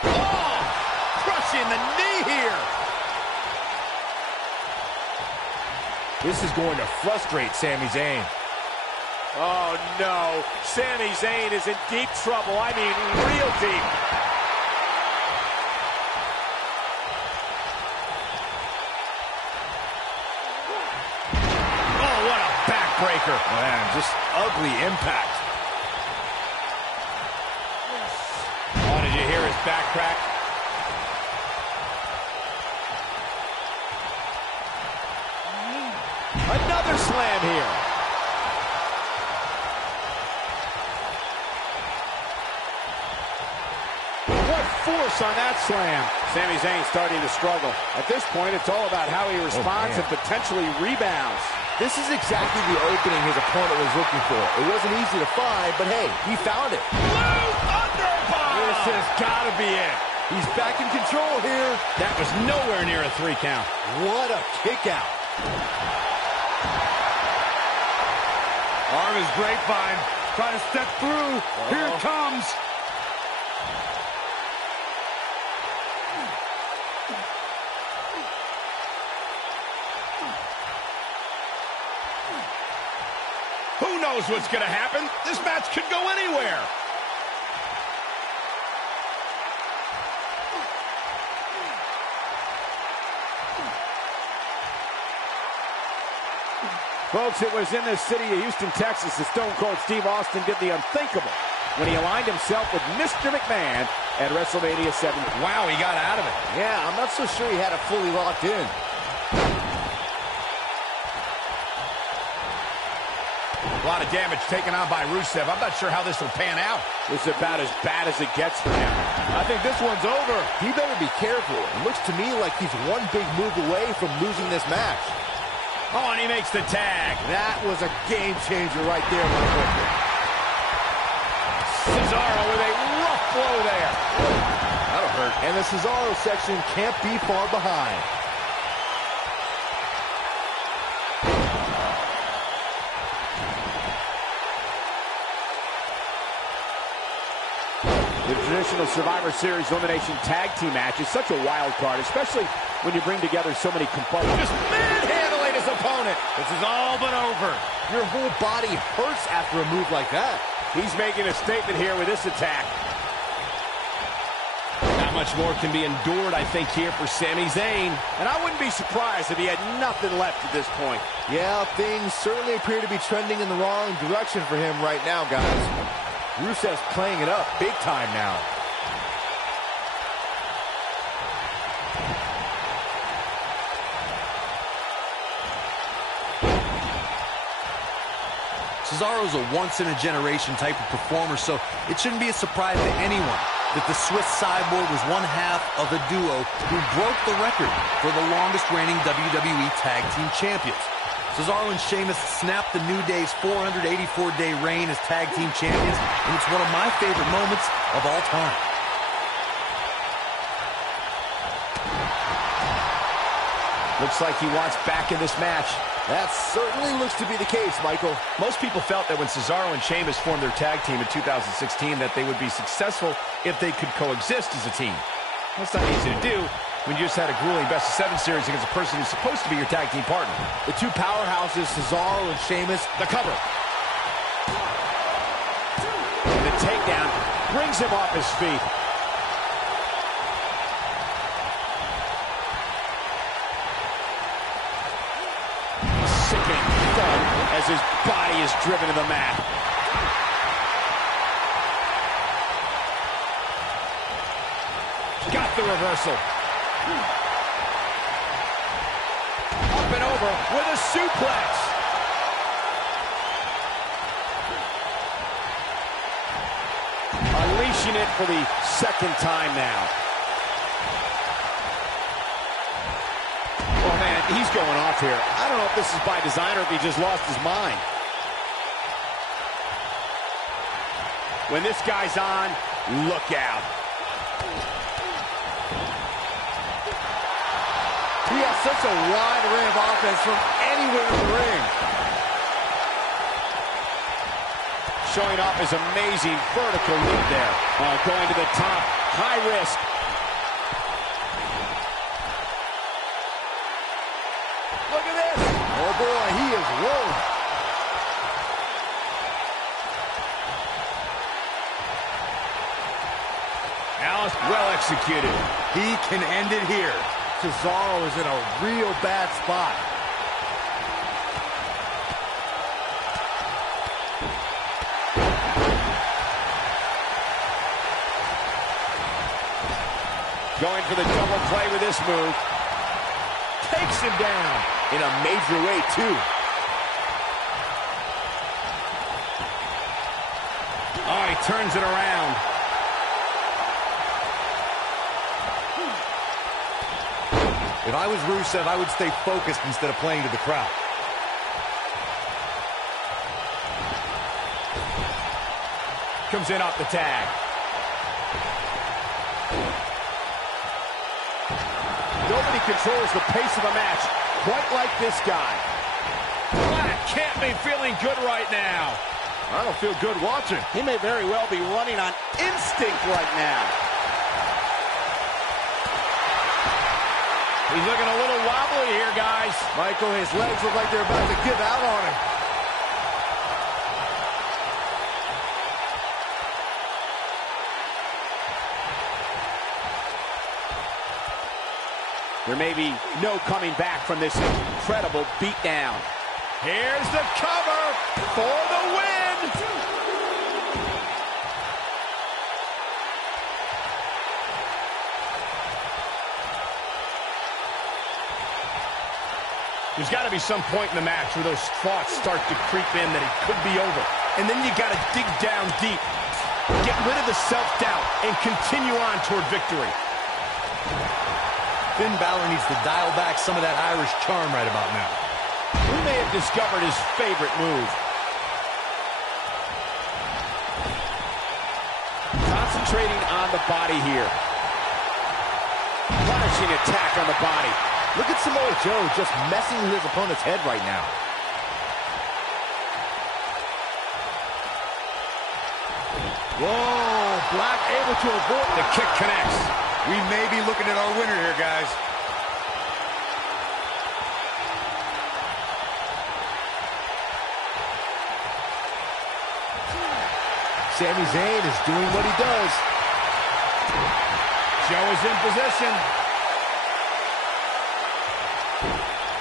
Oh! Crushing the knee here. This is going to frustrate Sami Zayn. Oh, no. Sami Zayn is in deep trouble. I mean, real deep. Oh, what a backbreaker. Man, just ugly impact. Oh, did you hear his back crack? Another slam here. Force on that slam. Sami Zayn starting to struggle. At this point, it's all about how he responds and potentially rebounds. This is exactly the opening his opponent was looking for. It wasn't easy to find, but hey, he found it. Blue Underbomb! This has got to be it. He's back in control here. That was nowhere near a 3 count. What a kick out. Arm is grapevine. Trying to step through. Here it comes. Who knows what's going to happen? This match could go anywhere. Folks, it was in the city of Houston, Texas that Stone Cold Steve Austin did the unthinkable when he aligned himself with Mr. McMahon at WrestleMania 7. Wow, he got out of it. Yeah, I'm not so sure he had it fully locked in. A lot of damage taken on by Rusev. I'm not sure how this will pan out. This is about as bad as it gets for him. I think this one's over. He better be careful. It looks to me like he's one big move away from losing this match. Oh, and he makes the tag. That was a game changer right there, my boy. Cesaro with a rough blow there. That'll hurt. And the Cesaro section can't be far behind. The traditional Survivor Series Elimination Tag Team match is such a wild card, especially when you bring together so many components. Just manhandling his opponent. This is all but over. Your whole body hurts after a move like that. He's making a statement here with this attack. Not much more can be endured, I think, here for Sami Zayn. And I wouldn't be surprised if he had nothing left at this point. Yeah, things certainly appear to be trending in the wrong direction for him right now, guys. Rusev's playing it up big time now. Cesaro's a once-in-a-generation type of performer, so it shouldn't be a surprise to anyone that the Swiss Cyborg was one half of a duo who broke the record for the longest-reigning WWE Tag Team Champions. Cesaro and Sheamus snapped the New Day's 484-day reign as Tag Team Champions, and it's one of my favorite moments of all time. Looks like he wants back in this match. That certainly looks to be the case, Michael. Most people felt that when Cesaro and Sheamus formed their tag team in 2016 that they would be successful if they could coexist as a team. That's not easy to do when you just had a grueling best-of-7 series against a person who's supposed to be your tag team partner. The two powerhouses, Cesaro and Sheamus, The cover. And the takedown brings him off his feet. Sickening thud as his body is driven to the mat. Got the reversal. Up and over with a suplex. Unleashing it for the second time now. Oh, man, he's going off here. I don't know if this is by design or if he just lost his mind. When this guy's on, look out. he has such a wide array of offense from anywhere in the ring. Showing off his amazing vertical leap there. Going to the top, high risk. Look at this. Oh boy, he is rolling. Alice, well executed. He can end it here. Cesaro is in a real bad spot. Going for the double play with this move. Takes him down in a major way, too. Oh, he turns it around. If I was Rusev, I would stay focused instead of playing to the crowd. Comes in off the tag. Nobody controls the pace of a match quite like this guy. Black can't be feeling good right now. I don't feel good watching. He may very well be running on instinct right now. He's looking a little wobbly here, guys. Michael, his legs look like they're about to give out on him. There may be no coming back from this incredible beatdown. Here's the cover for the win. There's got to be some point in the match where those thoughts start to creep in that it could be over. And then you got to dig down deep, get rid of the self-doubt, and continue on toward victory. Finn Balor needs to dial back some of that Irish charm right about now. He may have discovered his favorite move. Concentrating on the body here. Punishing attack on the body. Look at Samoa Joe just messing with his opponent's head right now. Whoa, Black able to avoid. The kick connects. We may be looking at our winner here, guys. Sami Zayn is doing what he does. Joe is in position.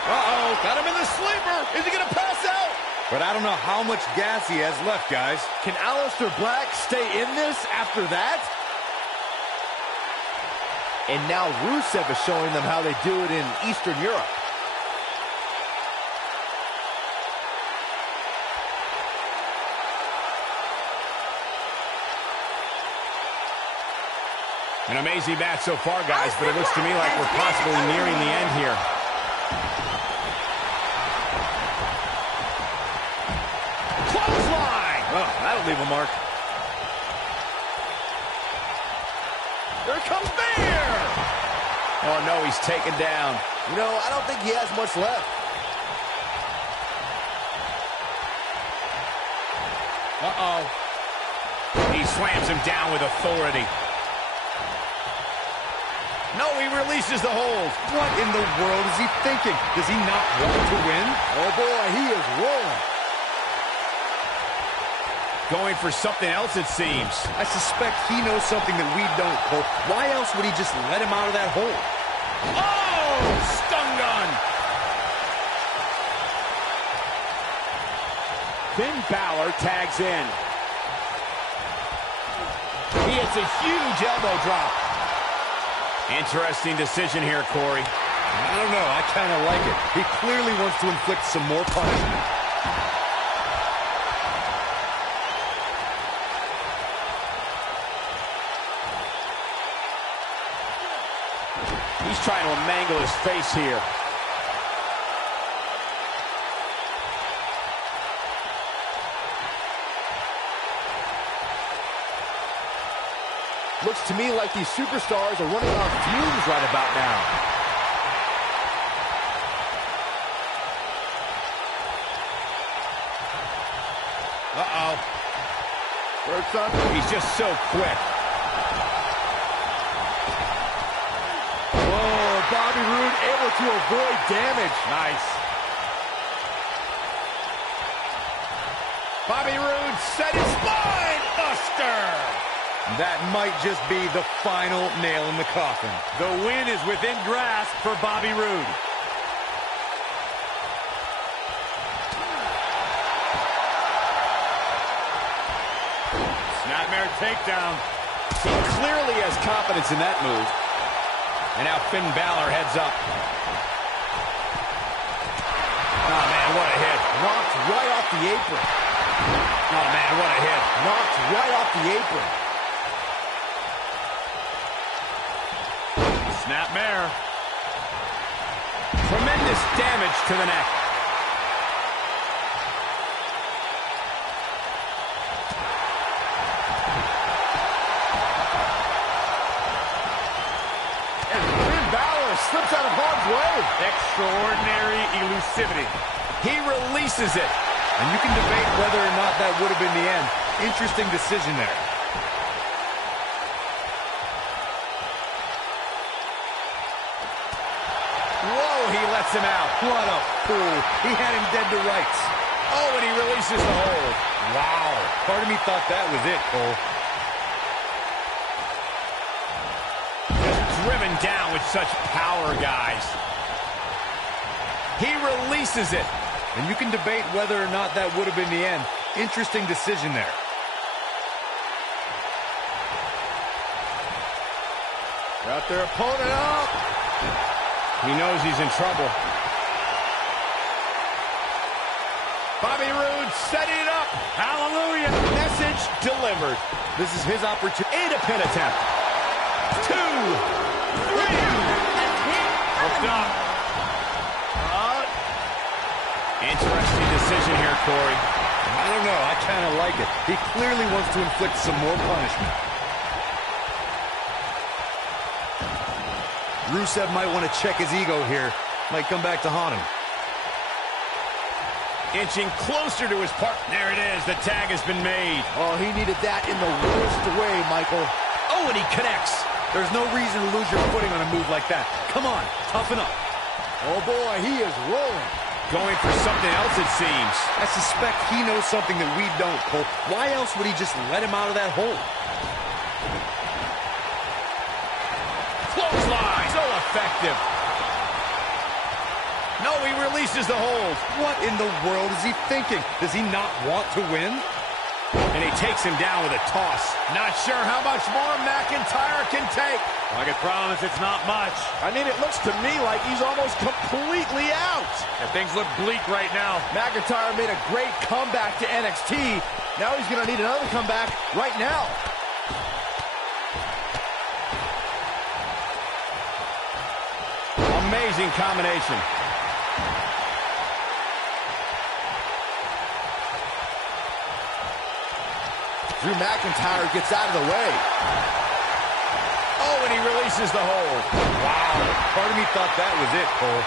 Uh-oh, got him in the sleeper. Is he going to pass out? But I don't know how much gas he has left, guys. Can Aleister Black stay in this after that? And now Rusev is showing them how they do it in Eastern Europe. An amazing match so far, guys, but it looks to me like we're possibly nearing the end here. Clothesline! Oh, that'll leave a mark. Here comes Bear! Oh, no, he's taken down. You know, I don't think he has much left. Uh-oh. He slams him down with authority. No, he releases the hold. What in the world is he thinking? Does he not want to win? Oh, boy, he is rolling. Going for something else, it seems. I suspect he knows something that we don't, Cole. Why else would he just let him out of that hole? Oh, stun gun. Finn Balor tags in. He hits a huge elbow drop. Interesting decision here, Corey. I don't know. I kind of like it. He clearly wants to inflict some more punishment. He's trying to mangle his face here. Looks to me like these superstars are running on fumes right about now. Uh-oh. Works on. He's just so quick. Whoa, Bobby Roode able to avoid damage. Nice. Bobby Roode set his spine buster. That might just be the final nail in the coffin. The win is within grasp for Bobby Roode. Snapmare takedown. He clearly has confidence in that move. And now Finn Balor heads up. Oh, man, what a hit. Knocked right off the apron. Oh, man, what a hit. Knocked right off the apron. Snapmare. Tremendous damage to the neck. And Finn Balor slips out of harm's way. Extraordinary elusivity. He releases it. And you can debate whether or not that would have been the end. Interesting decision there. Whoa, he lets him out. What a fool. He had him dead to rights. Oh, and he releases the hold. Wow. Part of me thought that was it, Cole. Driven down with such power, guys. He releases it. And you can debate whether or not that would have been the end. Interesting decision there. Got their opponent up. He knows he's in trouble. Bobby Roode setting it up. Hallelujah. Message delivered. This is his opportunity. And a pin attempt. 2, 3. Hooked up. Interesting decision here, Corey. I don't know. I kind of like it. He clearly wants to inflict some more punishment. Rusev might want to check his ego here. Might come back to haunt him. Inching closer to his partner. There it is. The tag has been made. Oh, he needed that in the worst way, Michael. Oh, and he connects. There's no reason to lose your footing on a move like that. Come on, toughen up. Oh, boy, he is rolling. Going for something else, it seems. I suspect he knows something that we don't, Cole. Why else would he just let him out of that hole? Clothesline. So effective. No, he releases the hold. What in the world is he thinking? Does he not want to win? And he takes him down with a toss. Not sure how much more McIntyre can take. I can promise it's not much. I mean, it looks to me like he's almost completely out. And things look bleak right now. McIntyre made a great comeback to NXT. Now he's going to need another comeback right now. Amazing combination. Drew McIntyre gets out of the way. Oh, and he releases the hold. Wow. Part of me thought that was it, Cole.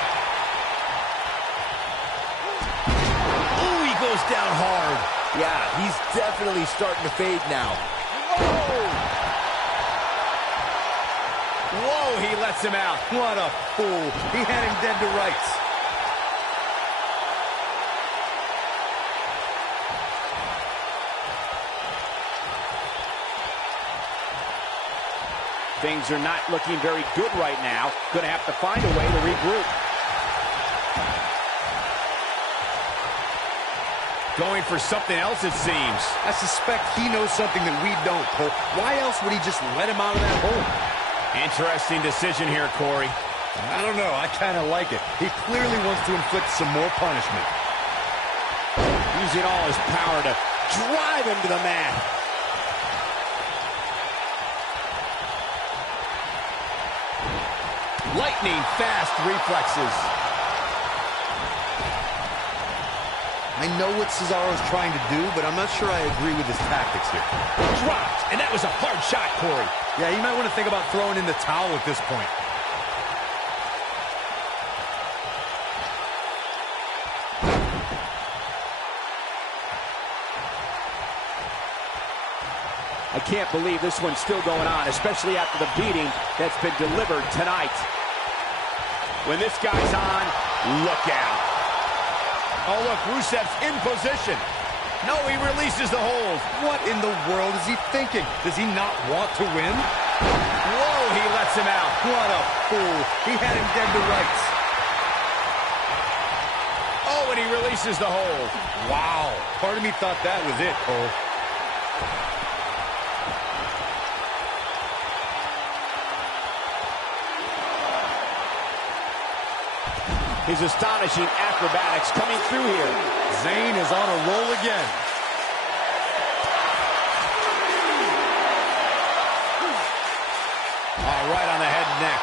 Ooh, he goes down hard. Yeah, he's definitely starting to fade now. Whoa! Whoa, he lets him out. What a fool. He had him dead to rights. Things are not looking very good right now. Going to have to find a way to regroup. Going for something else, it seems. I suspect he knows something that we don't, Cole. Why else would he just let him out of that hole? Interesting decision here, Corey. I don't know. I kind of like it. He clearly wants to inflict some more punishment. Using all his power to drive him to the mat. Lightning fast reflexes. I know what Cesaro's trying to do, but I'm not sure I agree with his tactics here. Dropped, and that was a hard shot, Corey. Yeah, you might want to think about throwing in the towel at this point. I can't believe this one's still going on, especially after the beating that's been delivered tonight. When this guy's on, look out. Oh, look, Rusev's in position. No, he releases the hold. What in the world is he thinking? Does he not want to win? Whoa, he lets him out. What a fool. He had him dead to rights. Oh, and he releases the hold. Wow. Part of me thought that was it, Cole. His astonishing acrobatics coming through here. Zayn is on a roll again. Oh, right on the head and neck.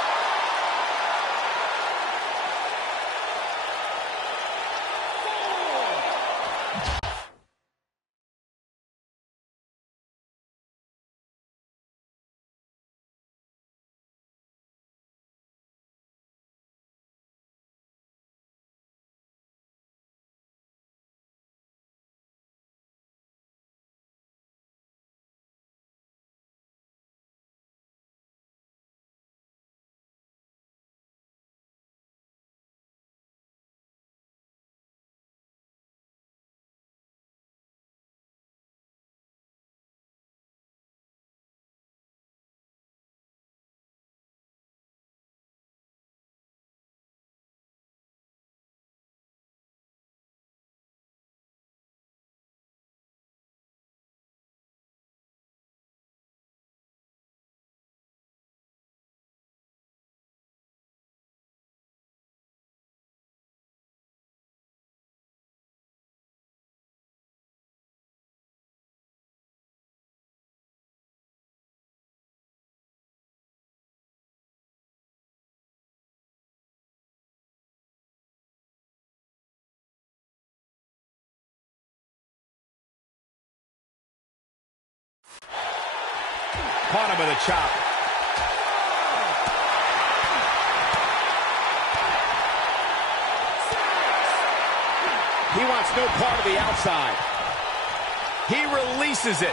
Caught him with a chop. He wants no part of the outside. He releases it.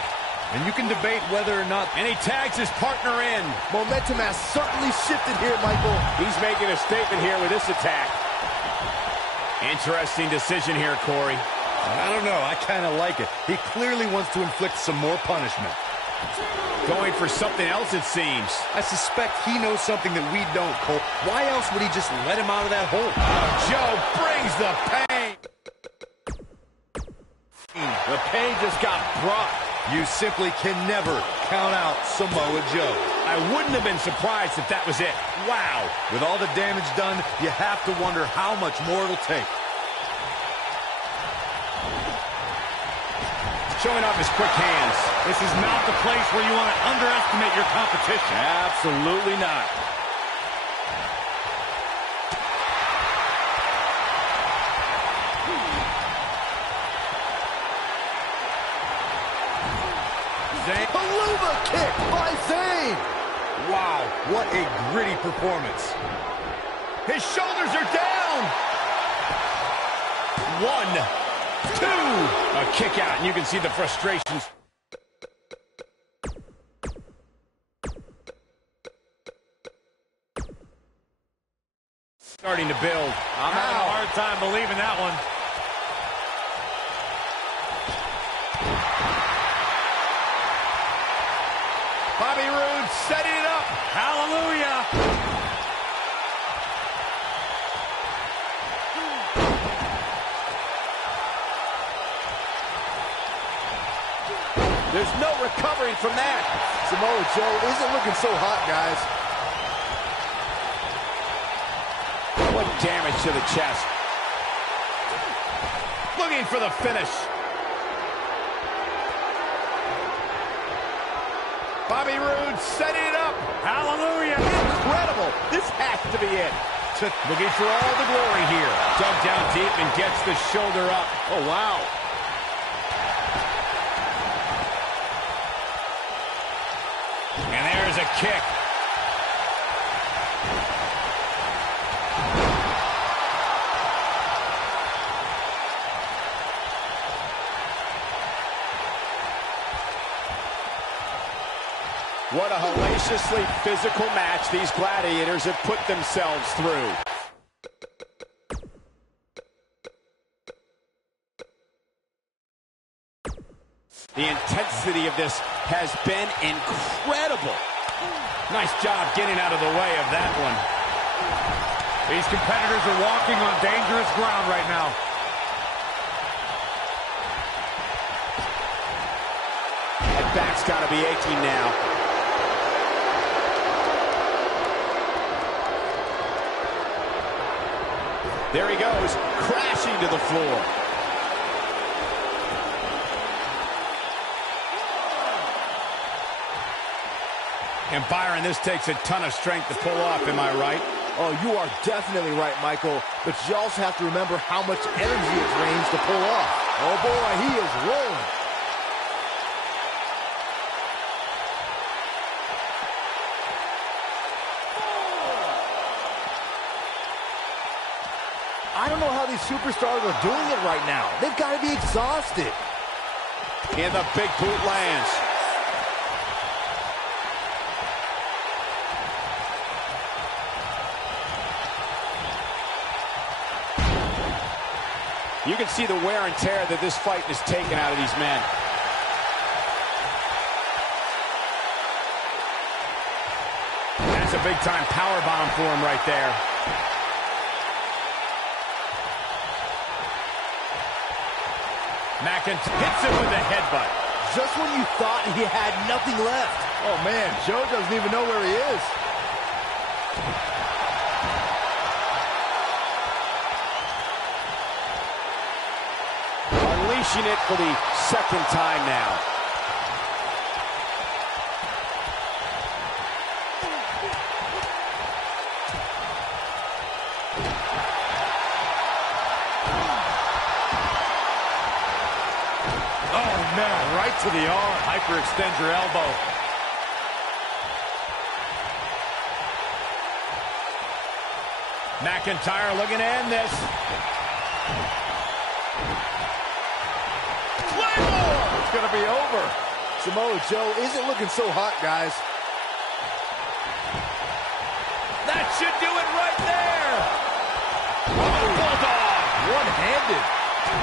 And you can debate whether or not... And he tags his partner in. Momentum has certainly shifted here, Michael. He's making a statement here with this attack. Interesting decision here, Corey. I don't know. I kind of like it. He clearly wants to inflict some more punishment. Going for something else, it seems. I suspect he knows something that we don't, Cole. Why else would he just let him out of that hole? Oh, Joe brings the pain. The pain just got brought. You simply can never count out Samoa Joe. I wouldn't have been surprised if that was it. Wow. With all the damage done, you have to wonder how much more it'll take. Showing off his quick hands. This is not the place where you want to underestimate your competition. Absolutely not. What a gritty performance. His shoulders are down. 1, 2. A kick out, and you can see the frustrations. Starting to build. I'm having a hard time believing that one. Bobby Roode setting it up. Hallelujah. There's no recovering from that. Samoa Joe isn't looking so hot, guys. What damage to the chest. Looking for the finish. Bobby Roode setting it up. Hallelujah. Incredible. This has to be it. Looking for all the glory here. Dug down deep and gets the shoulder up. Oh, wow. And there's a kick. What a hellaciously physical match these gladiators have put themselves through. The intensity of this has been incredible. Nice job getting out of the way of that one. These competitors are walking on dangerous ground right now. That back's got to be aching now. There he goes, crashing to the floor. And Byron, this takes a ton of strength to pull off, am I right? Oh, you are definitely right, Michael. But you also have to remember how much energy it drains to pull off. Oh, boy, he is rolling. I don't know how these superstars are doing it right now. They've got to be exhausted. And the big boot lands. You can see the wear and tear that this fight has taken out of these men. That's a big-time power bomb for him right there. McIntyre hits him with a headbutt. Just when you thought he had nothing left. Oh, man, Joe doesn't even know where he is. Unleashing it for the second time now. Oh, man, right to the arm. Hyperextend your elbow. McIntyre looking to end this. It's going to be over. Samoa Joe isn't looking so hot, guys. That should do it right there. Bulldog. One-handed.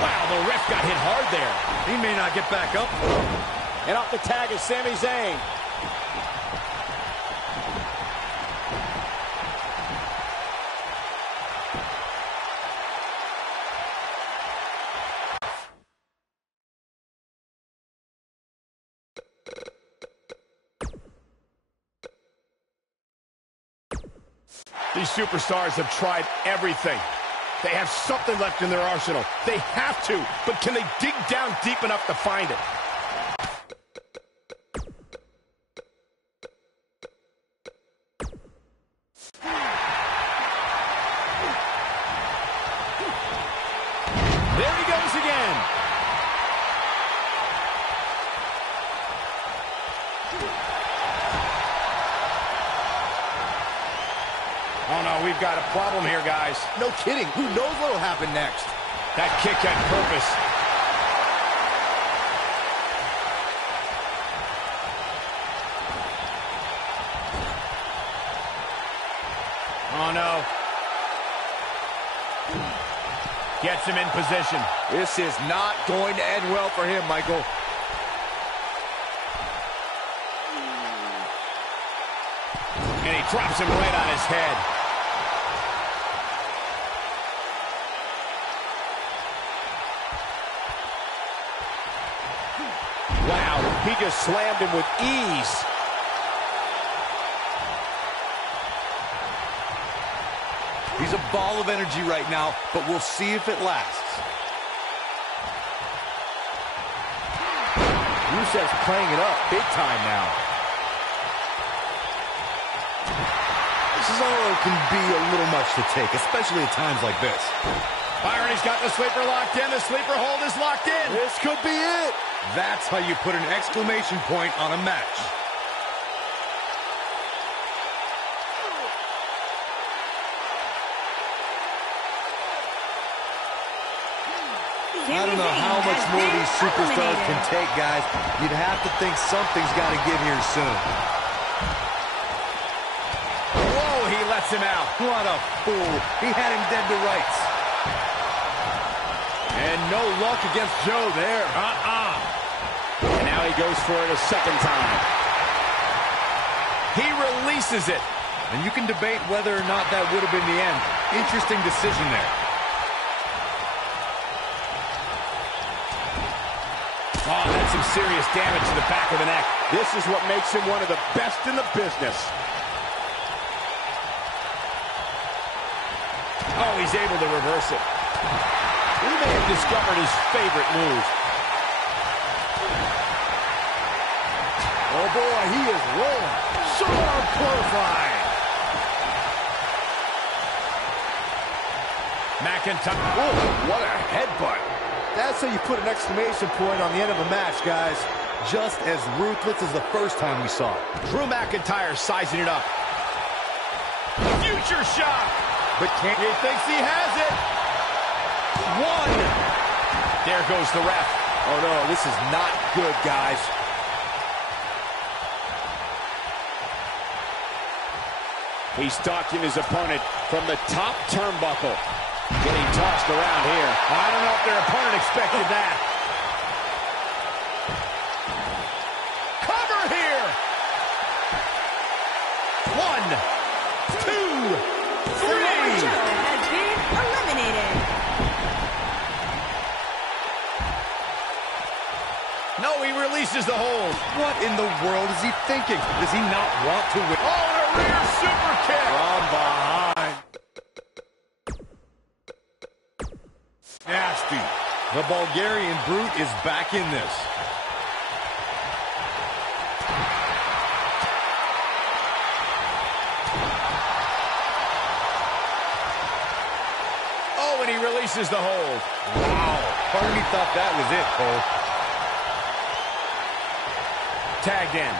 Wow, the ref got hit hard there. He may not get back up. And off the tag is Sami Zayn. These superstars have tried everything. They have something left in their arsenal. They have to, but can they dig down deep enough to find it? There he goes again. we've got a problem here, guys. No kidding. Who knows what'll happen next? That kick had purpose. Oh, no. Gets him in position. This is not going to end well for him, Michael. And he drops him right on his head. Wow, he just slammed him with ease. He's a ball of energy right now, but we'll see if it lasts. Rusev's playing it up big time now. This is all can be a little much to take, especially at times like this. Byron, he's got the sleeper locked in. The sleeper hold is locked in. This could be it. That's how you put an exclamation point on a match. I don't know how much more these superstars can take, guys. You'd have to think something's got to give here soon. Whoa, he lets him out. What a fool. He had him dead to rights. And no luck against Joe there. And now he goes for it a second time. He releases it. And you can debate whether or not that would have been the end. Interesting decision there. Oh, that's some serious damage to the back of the neck. This is what makes him one of the best in the business. Oh, he's able to reverse it. He may have discovered his favorite move. Oh, boy, he is rolling. Sharp clothesline. McIntyre. Oh, what a headbutt. That's how you put an exclamation point on the end of a match, guys. Just as ruthless as the first time we saw it. Drew McIntyre sizing it up. Future shock. But can't... He thinks he has it. One. There goes the ref. Oh, no, this is not good, guys. He's stalking his opponent from the top turnbuckle. Getting tossed around here. I don't know if their opponent expected that. Cover here. 1, 2, 3. Joe has been eliminated. No, he releases the hold. What in the world is he thinking? Does he not want to win? Oh, and a rear super kick. From behind. Nasty. The Bulgarian Brute is back in this. Oh, and he releases the hold. Wow. Part of me thought that was it, Cole. Tagged in.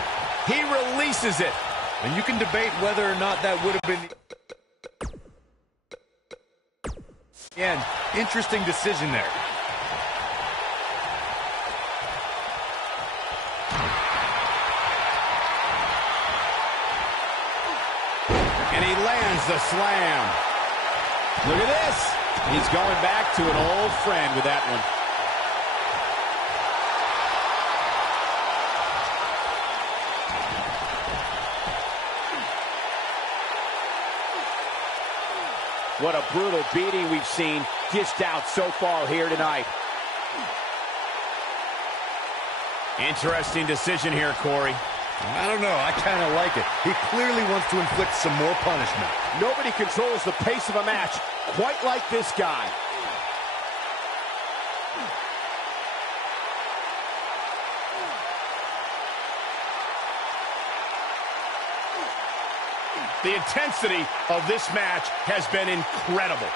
He releases it. And you can debate whether or not that would have been... Again, interesting decision there. And he lands the slam. Look at this. He's going back to an old friend with that one. What a brutal beating we've seen dished out so far here tonight. Interesting decision here, Corey. I don't know. I kind of like it. He clearly wants to inflict some more punishment. Nobody controls the pace of a match quite like this guy. The intensity of this match has been incredible.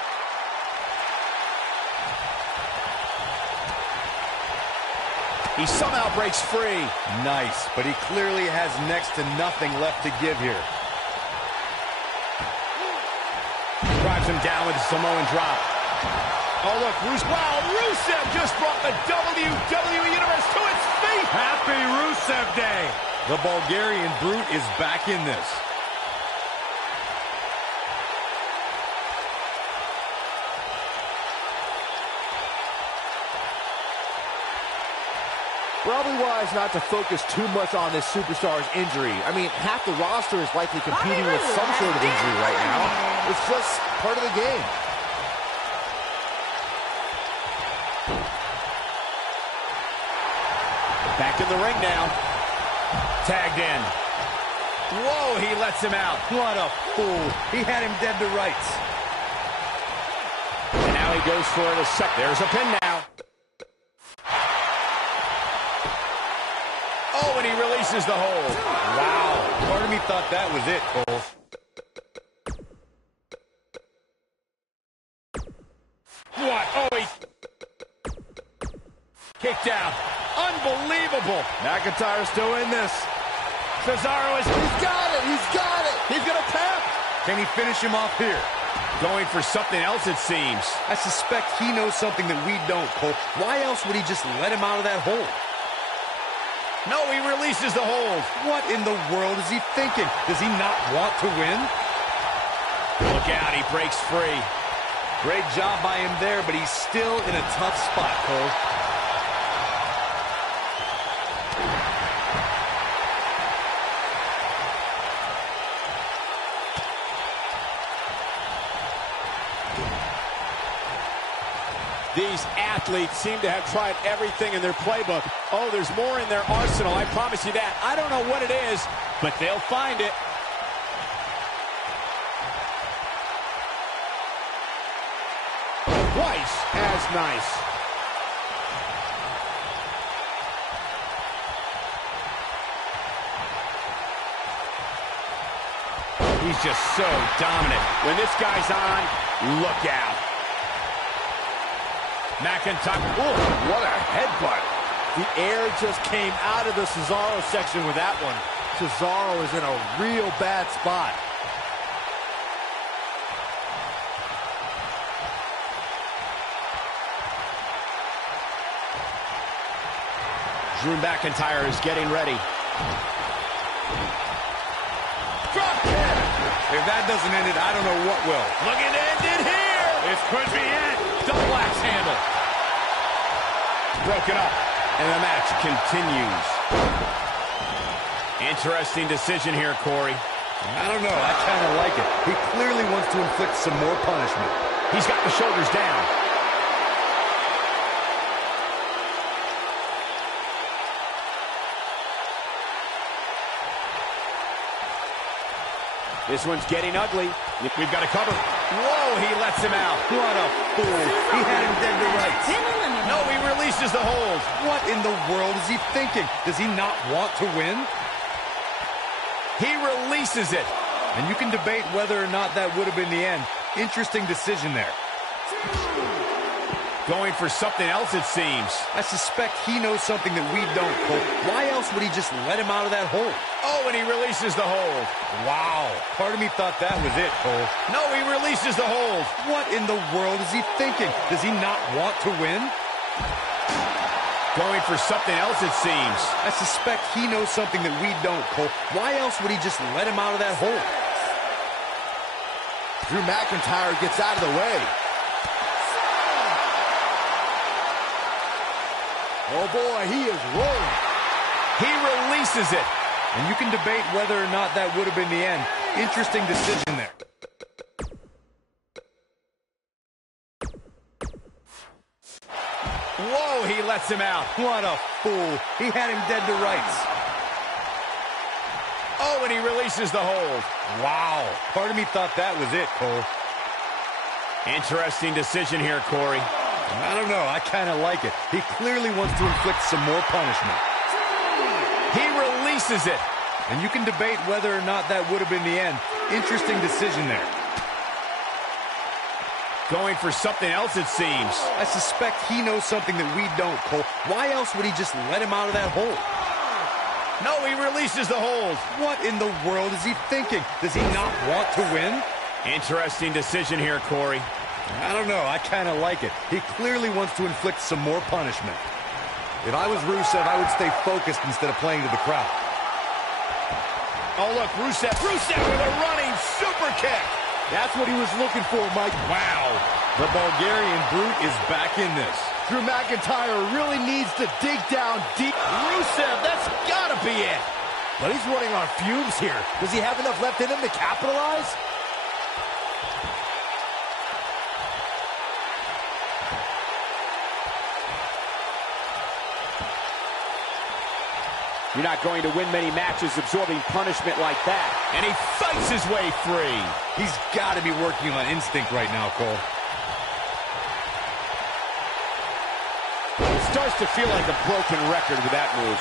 He somehow breaks free. Nice, but he clearly has next to nothing left to give here. drives him down with a Samoan drop. Oh, look, Rusev just brought the WWE Universe to its feet. Happy Rusev Day. The Bulgarian Brute is back in this. Probably wise not to focus too much on this superstar's injury. I mean, half the roster is likely competing with some sort of injury right now. It's just part of the game. Back in the ring now. Tagged in. Whoa, he lets him out. What a fool. He had him dead to rights. And now he goes for the second. There's a pin now. Oh, and he releases the hold. Wow. Part of me thought that was it, Cole. What? Oh, he kicked out. Unbelievable. McIntyre's still in this. Cesaro is... He's got it. He's got it. He's going to tap. Can he finish him off here? Going for something else, it seems. I suspect he knows something that we don't, Cole. Why else would he just let him out of that hole? No, he releases the hold. What in the world is he thinking? Does he not want to win? Look out, he breaks free. Great job by him there, but he's still in a tough spot, Cole. These athletes seem to have tried everything in their playbook. Oh, there's more in their arsenal, I promise you that. I don't know what it is, but they'll find it. Twice as nice. He's just so dominant. When this guy's on, look out. McIntyre. Ooh, what a headbutt. The air just came out of the Cesaro section with that one. Cesaro is in a real bad spot. Drew McIntyre is getting ready. Drop kick. If that doesn't end it, I don't know what will. Looking to end it here. This could be it. Double axe handle. Broken up. And the match continues. Interesting decision here, Corey. I don't know. I kind of like it. He clearly wants to inflict some more punishment. He's got the shoulders down. This one's getting ugly. We've got a cover. Whoa, he lets him out. What a fool. He had him dead to rights. No, he releases the hold. What in the world is he thinking? Does he not want to win? He releases it. And you can debate whether or not that would have been the end. Interesting decision there. Going for something else, it seems. I suspect he knows something that we don't, Cole. Why else would he just let him out of that hole? Oh, and he releases the hold. Wow. Part of me thought that was it, Cole. No, he releases the hold. What in the world is he thinking? Does he not want to win? Going for something else, it seems. I suspect he knows something that we don't, Cole. Why else would he just let him out of that hole? Drew McIntyre gets out of the way. Oh boy, he is rolling. He releases it. And you can debate whether or not that would have been the end. Interesting decision there. Whoa, he lets him out. What a fool. He had him dead to rights. Oh, and he releases the hold. Wow. Part of me thought that was it, Cole. Interesting decision here, Corey. I don't know. I kind of like it. He clearly wants to inflict some more punishment. He releases it. And you can debate whether or not that would have been the end. Interesting decision there. Going for something else, it seems. I suspect he knows something that we don't, Cole. Why else would he just let him out of that hole? No, he releases the hold. What in the world is he thinking? Does he not want to win? Interesting decision here, Corey. I don't know. I kind of like it. He clearly wants to inflict some more punishment. If I was Rusev, I would stay focused instead of playing to the crowd. Oh, look, Rusev with a running super kick. That's what he was looking for, Mike. Wow. The Bulgarian Brute is back in this. Drew McIntyre really needs to dig down deep. Rusev, that's gotta be it. But he's running on fumes here. Does he have enough left in him to capitalize? You're not going to win many matches absorbing punishment like that. And he fights his way free. He's got to be working on instinct right now, Cole. It starts to feel like a broken record with that move.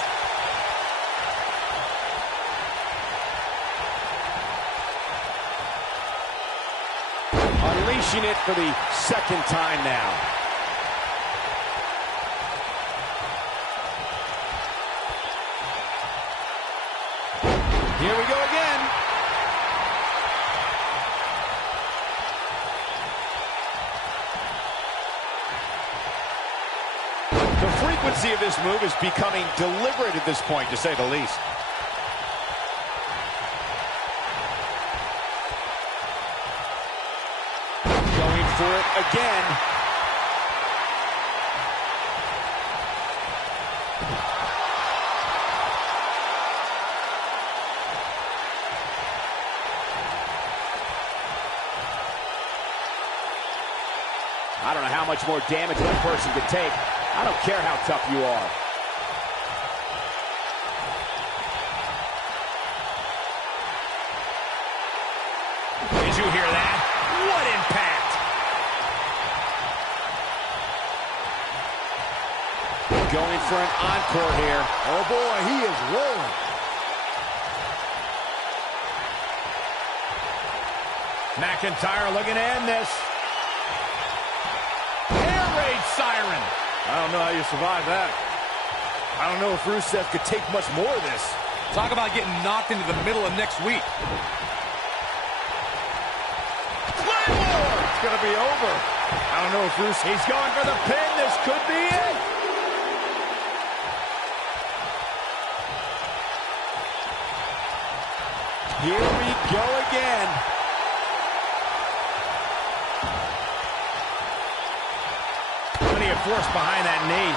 Unleashing it for the second time now. Here we go again. The frequency of this move is becoming deliberate at this point, to say the least. Going for it again. I don't know how much more damage one person could take. I don't care how tough you are. Did you hear that? What impact! Going for an encore here. Oh boy, he is rolling. McIntyre looking to end this. Air raid siren. I don't know how you survive that. I don't know if Rusev could take much more of this. Talk about getting knocked into the middle of next week. Claymore! It's going to be over. I don't know if Rusev... He's going for the pin. This could be it. Here we go again. Plenty of force behind that knee.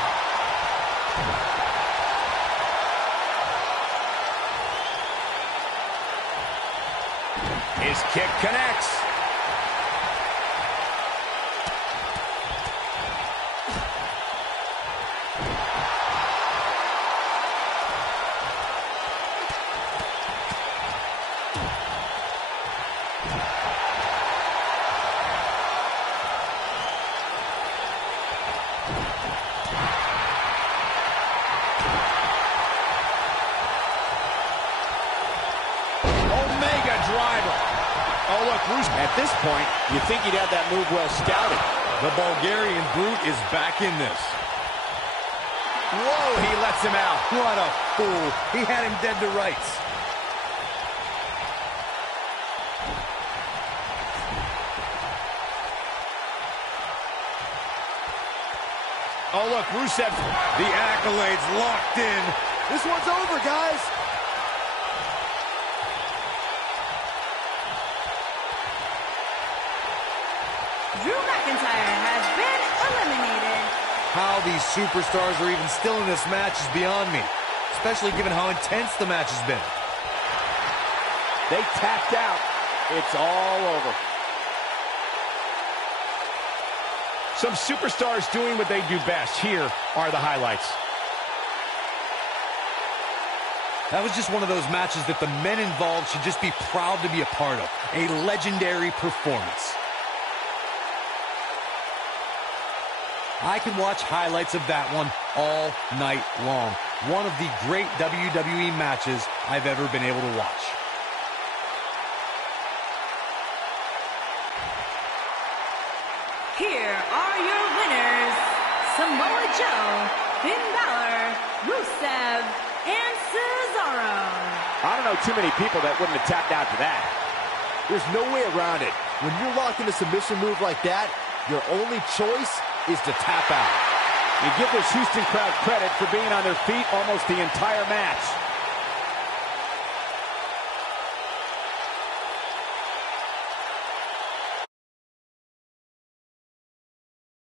His kick connects. Oh, look, Rusev. At this point, you think he'd have that move well scouted. The Bulgarian Brute is back in this. Whoa, he lets him out. What a fool. He had him dead to rights. Oh, look, Rusev. The accolades locked in. This one's over, guys. Drew McIntyre has been eliminated. How these superstars are even still in this match is beyond me, especially given how intense the match has been. They tapped out. It's all over. Some superstars doing what they do best. Here are the highlights. That was just one of those matches that the men involved should just be proud to be a part of. A legendary performance. I can watch highlights of that one all night long. One of the great WWE matches I've ever been able to watch. Here are your winners, Samoa Joe, Finn Balor, Rusev, and Cesaro. I don't know too many people that wouldn't have tapped out to that. There's no way around it. When you're locked in a submission move like that, your only choice is to tap out. You give this Houston crowd credit for being on their feet almost the entire match.